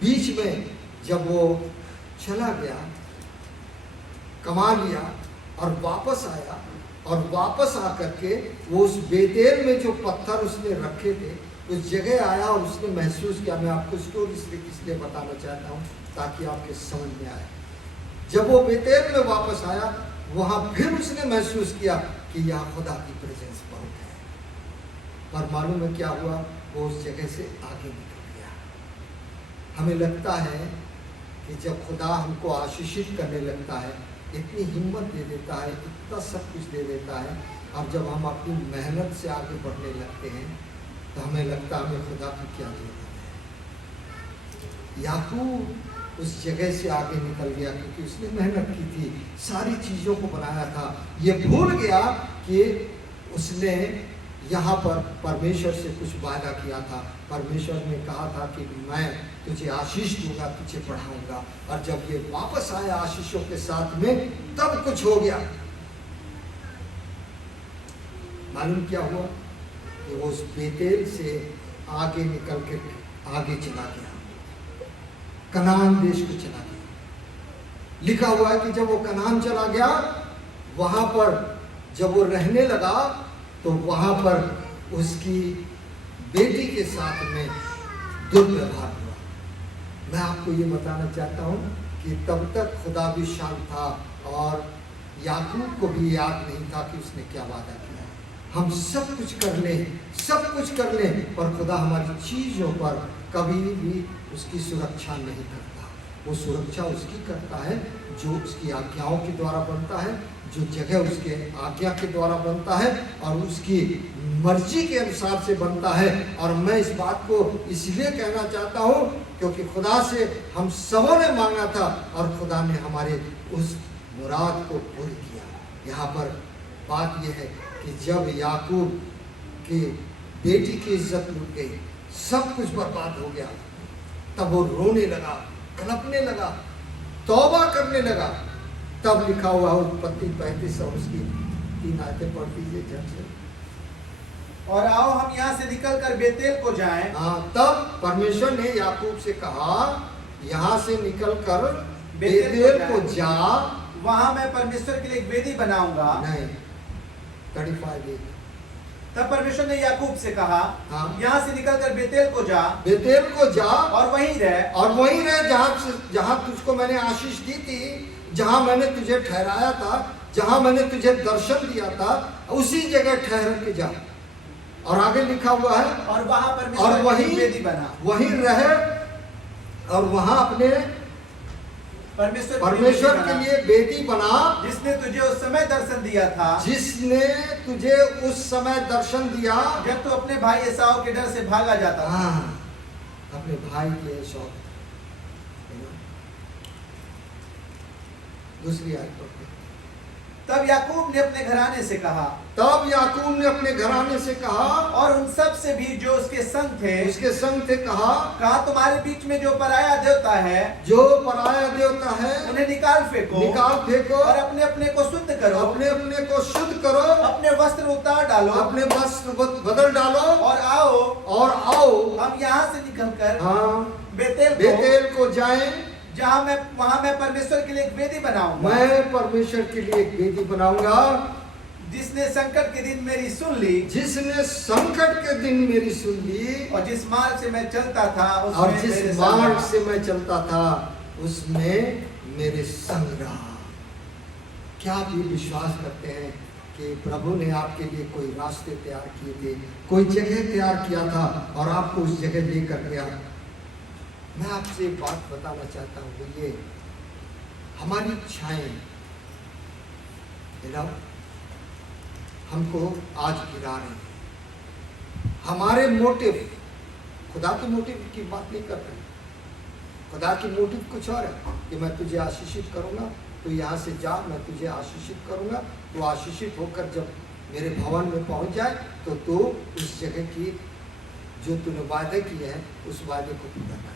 बीच में जब वो चला गया, कमा लिया और वापस आया, और वापस आकर के वो उस बेतेल में जो पत्थर उसने रखे थे उस जगह आया और उसने महसूस किया। मैं आपको स्टोरी इसलिए बताना चाहता हूँ ताकि आपके समझ में आए। जब वो बेतेल में वापस आया, वहां फिर उसने महसूस किया कि यहाँ खुदा की प्रेजेंस बहुत है। पर मालूम है क्या हुआ? वो उस जगह से आगे निकल गया। हमें लगता है कि जब खुदा हमको आशीषित करने लगता है, इतनी हिम्मत दे देता है, इतना सब कुछ दे देता है, और जब हम अपनी मेहनत से आगे बढ़ने लगते हैं तो हमें लगता है हमें खुदा की क्या जरूरत है। याकूब उस जगह से आगे निकल गया क्योंकि उसने मेहनत की थी, सारी चीज़ों को बनाया था। ये भूल गया कि उसने यहाँ पर परमेश्वर से कुछ वादा किया था। परमेश्वर ने कहा था कि मैं तुझे आशीष दूंगा, तुझे बढ़ाऊंगा। और जब ये वापस आया आशीषों के साथ में, तब कुछ हो गया। मालूम क्या हुआ? कि वो उस बेतेल से आगे निकल के आगे चला गया, कनान देश को चला गया। लिखा हुआ है कि जब वो कनान चला गया, वहां पर जब वो रहने लगा तो वहां पर उसकी बेटी के साथ में दुर्व्यवहार हुआ। मैं आपको ये बताना चाहता हूँ कि तब तक खुदा भी शांत था और याकूब को भी याद नहीं था कि उसने क्या वादा किया। हम सब कुछ कर लें, पर खुदा हमारी चीज़ों पर कभी भी उसकी सुरक्षा नहीं करता। वो सुरक्षा उसकी करता है जो उसकी आज्ञाओं के द्वारा बनता है, जो जगह उसके आज्ञा के द्वारा बनता है और उसकी मर्जी के अनुसार से बनता है। और मैं इस बात को इसलिए कहना चाहता हूँ क्योंकि खुदा से हम सबों ने मांगा था और खुदा ने हमारे उस मुराद को पूरी किया। यहाँ पर बात यह है कि जब याकूब की बेटी की इज्जत लूट गई, सब कुछ बर्बाद हो गया, तब वो रोने लगा, कलपने लगा, तौबा करने लगा। तब लिखा हुआ उत्पत्ति 35 और उसकी 3 आयतें पढ़ दीजिए झट से। और आओ हम यहाँ से निकलकर बेतेल को जाएं। हाँ, तब परमेश्वर ने याकूब से कहा, यहाँ से निकलकर बेतेल को जा। वहां मैं परमेश्वर के लिए एक वेदी बनाऊंगा। नहीं, 35 तब परमेश्वर ने याकूब से कहा, हाँ, यहाँ से निकलकर बेतेल को जा, बेतेल को जा और वहीं रह, जहाँ तुझको मैंने आशीष दी थी, जहाँ मैंने तुझे ठहराया था, जहाँ मैंने तुझे दर्शन दिया था, उसी जगह ठहर के जा। और आगे लिखा हुआ है, और वहां और परमेश्वर की वेदी बना। वहीं रहे और वहां अपने परमेश्वर के लिए बेदी बना, जिसने तुझे उस समय दर्शन दिया था, जिसने तुझे उस समय दर्शन दिया जब तू अपने भाई एसाव के डर से भागा जाता था। हाँ, अपने भाई के शौक। दूसरी आयत पढ़ते। तब याकूब ने अपने घराने से कहा, और उन सब से भी जो उसके संग थे, कहा तुम्हारे बीच में जो पराया देवता है, उन्हें निकाल फेंको, और अपने अपने को शुद्ध करो, अपने वस्त्र उतार डालो, अपने वस्त्र बदल डालो, और आओ हम यहाँ से निकलकर बेतेल को जाएं, वहां मैं परमेश्वर के लिए एक वेदी बनाऊंगा। मैं परमेश्वर के लिए एक वेदी बनाऊंगा। जिसने संकट के दिन मेरी सुन ली जिसने संकट के दिन मेरी सुन ली और जिस मार्ग से मैं चलता था और उसमें मेरे जिस संग मार्ग रहा। से मैं चलता था उसमें मेरे संग रहा। क्या आप ये विश्वास करते हैं कि प्रभु ने आपके लिए कोई रास्ते तैयार किए थे, कोई जगह तैयार किया था और आपको उस जगह लेकर गया? मैं आपसे एक बात बताना चाहता हूँ, वो ये हमारी इच्छाएं हमको आज गिरा रहे हैं। हमारे मोटिव, खुदा के मोटिव की बात नहीं कर रहे। खुदा की मोटिव कुछ और है कि मैं तुझे आशीषित करूंगा, तू यहाँ से जा, मैं तुझे आशीषित करूंगा, तू आशीषित होकर जब मेरे भवन में पहुंच जाए तो तू उस जगह की जो तूने वादे किए हैं उस वादे को पूरा कर।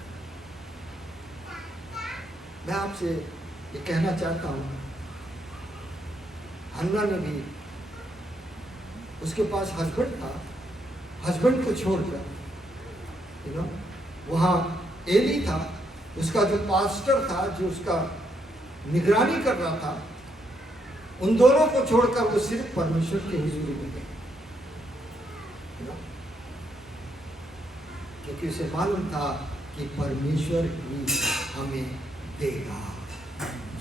मैं आपसे ये कहना चाहता हूँ, हन्ना ने भी, उसके पास हस्बैंड था, हस्बैंड को छोड़कर वहाँ एली था, उसका जो पास्टर था, जो उसका निगरानी कर रहा था, उन दोनों को छोड़कर वो सिर्फ परमेश्वर के हुजूरी में गए, क्योंकि उसे मालूम था कि परमेश्वर ही हमें देगा,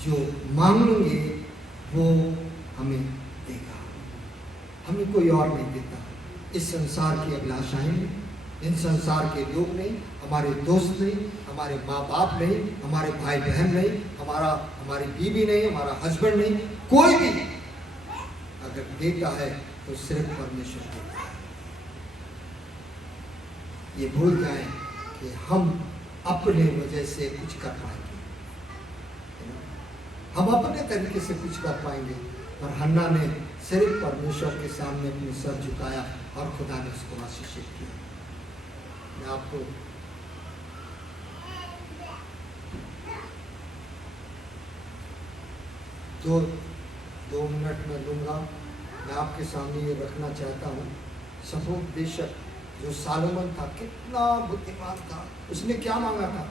जो मांगेंगे वो हमें देगा, हमें कोई और नहीं देता। इस संसार की अभिलाषाएं नहीं, इन संसार के लोग नहीं, हमारे दोस्त नहीं, हमारे माँ बाप नहीं, हमारे भाई बहन नहीं, हमारी बीवी नहीं, हमारा हस्बैंड नहीं, कोई भी अगर देता है तो सिर्फ परमेश्वर देता है। ये भूल जाएं कि हम अपने वजह से कुछ कर पाएंगे, हम अपने तरीके से कुछ कर पाएंगे। और हन्ना ने सिर्फ परमेश्वर के सामने अपने सर झुकाया और खुदा ने उसको आशीषित किया। मैं आपको दो मिनट में लूंगा। मैं आपके सामने ये रखना चाहता हूँ, सफोपदेशक जो सालोमन था, कितना बुद्धिमान था। उसने क्या मांगा था?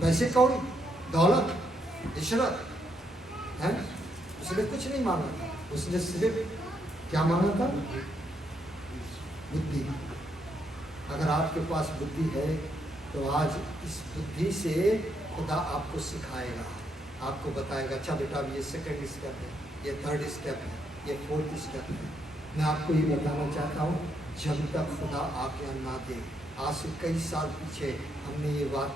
पैसे कौड़ी, दौलत, इशरत है? उसने कुछ नहीं मांगा था, उसने सिर्फ क्या मांगा था? बुद्धि। अगर आपके पास बुद्धि है तो आज इस बुद्धि से खुदा आपको सिखाएगा, आपको बताएगा, अच्छा बेटा ये सेकंड स्टेप है, ये थर्ड स्टेप है, ये फोर्थ स्टेप है। मैं आपको ये बताना चाहता हूँ, जब तक खुदा आज्ञा ना दे, आज से कई साल पीछे हमने ये बात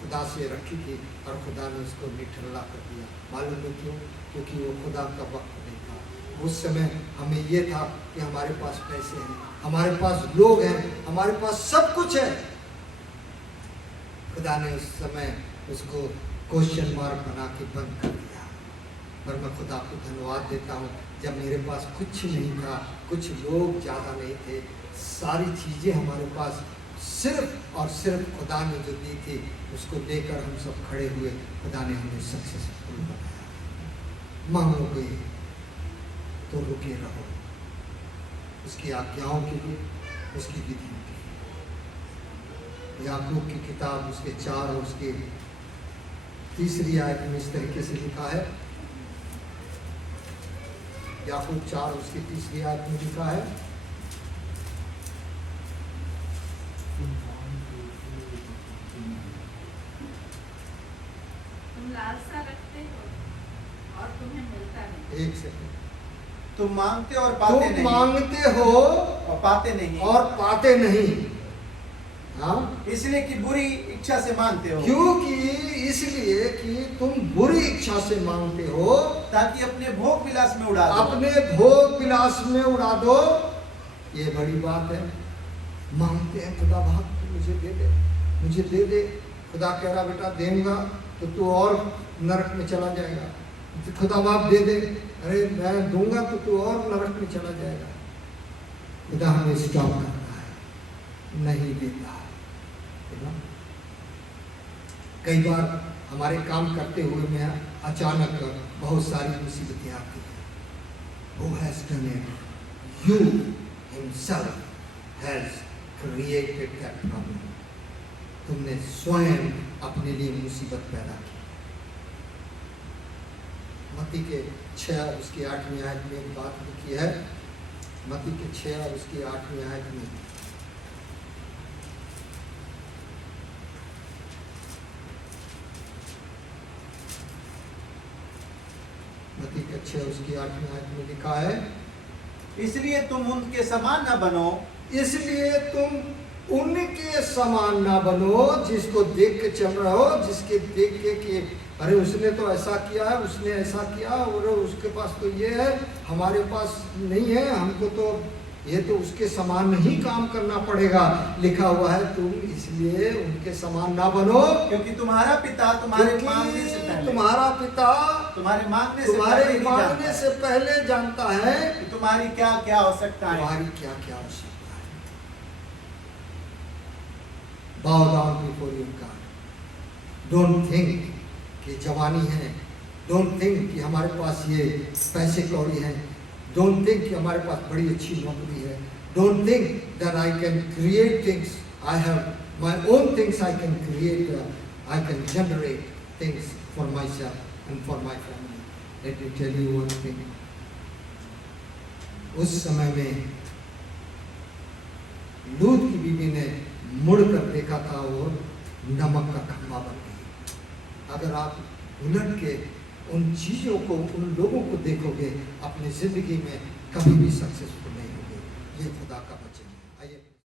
खुदा से रखी थी और खुदा ने उसको निठल्ला कर दिया। मालूम है क्यों? क्योंकि वो खुदा का वक्त नहीं था। उस समय हमें ये था कि हमारे पास पैसे हैं, हमारे पास लोग हैं, हमारे पास सब कुछ है। खुदा ने उस समय उसको क्वेश्चन मार्क बना के बंद कर दिया। पर मैं खुदा को धन्यवाद देता हूँ, जब मेरे पास कुछ नहीं था, कुछ लोग ज़्यादा नहीं थे, सारी चीज़ें हमारे पास सिर्फ और सिर्फ खुदा ने जो दी थी उसको लेकर हम सब खड़े हुए। खुदा ने हमें सक्सेसफुल बनाया। मांगोगे तो रुके रहो उसकी आज्ञाओं के लिए, उसकी विधियों के लिए। याकूब की किताब उसके 4 और उसके 3 आयत में इस तरीके से लिखा है। याकूब 4 उसकी 3 आयत में लिखा है, तुम लालसा रखते हो और तुम्हें मिलता नहीं। एक सेकंड, तुम मांगते और पाते तुम नहीं, मांगते हो और पाते नहीं, और पाते नहीं। हाँ, इसलिए कि बुरी इच्छा से मांगते हो, क्योंकि इसलिए कि तुम बुरी इच्छा से मांगते हो, ताकि अपने भोग विलास में उड़ा दो। अपने भोग विलास में उड़ा दो। ये बड़ी बात है। मांगते हैं, खुदा भाग मुझे दे दे, मुझे दे दे। खुदा कह रहा बेटा देऊंगा तो तू और नरक में चला जाएगा। खुदा बाप दे दे, अरे मैं दूंगा तो तू और नरक में चला जाएगा। खुदा हमें स्टॉप करता है, नहीं देता है। कई बार हमारे काम करते हुए में अचानक बहुत सारी मुसीबतें आती हैं। Who has done it? You himself has created that problem. तुमने स्वयं अपने लिए मुसीबत पैदा की। मत्ती के 6 और उसकी 8वीं आयत में एक बात लिखी है। मत्ती के 6 और उसकी 8वीं आयत में मत्ती के 6 उसकी 8वीं आयत में लिखा है, इसलिए तुम उनके समान न बनो, इसलिए तुम उनके समान ना बनो, जिसको देख के चल रहे हो, जिसके देख के कि अरे उसने तो ऐसा किया है, उसने ऐसा किया और उसके पास तो ये है, हमारे पास नहीं है, हमको तो ये तो उसके समान नहीं काम करना पड़ेगा। लिखा हुआ है तुम इसलिए उनके समान ना बनो, क्योंकि तुम्हारा पिता तुम्हारे क्योंकि मांगने से पहले तुम्हारा पिता तुम्हारे मांगने से पहले जानता है कि तुम्हारी क्या क्या आवश्यकता है। तुम्हारी क्या क्या आवश्यकता है। Bow down before your God. Don't think कि जवानी है, डोंट थिंक कि हमारे पास ये पैसे कौड़ी हैं, डोंट थिंक कि हमारे पास बड़ी अच्छी नौकरी है, don't think that I can create things, I have my own things, I can create, I can generate things for myself and for my family. Let me tell you one thing, उस समय में लूत की बीवी ने मुड़कर देखा था और नमक का खंभा बन गई। अगर आप उलट के उन चीज़ों को, उन लोगों को देखोगे, अपनी जिंदगी में कभी भी सक्सेसफुल नहीं होगे। ये खुदा का वचन है।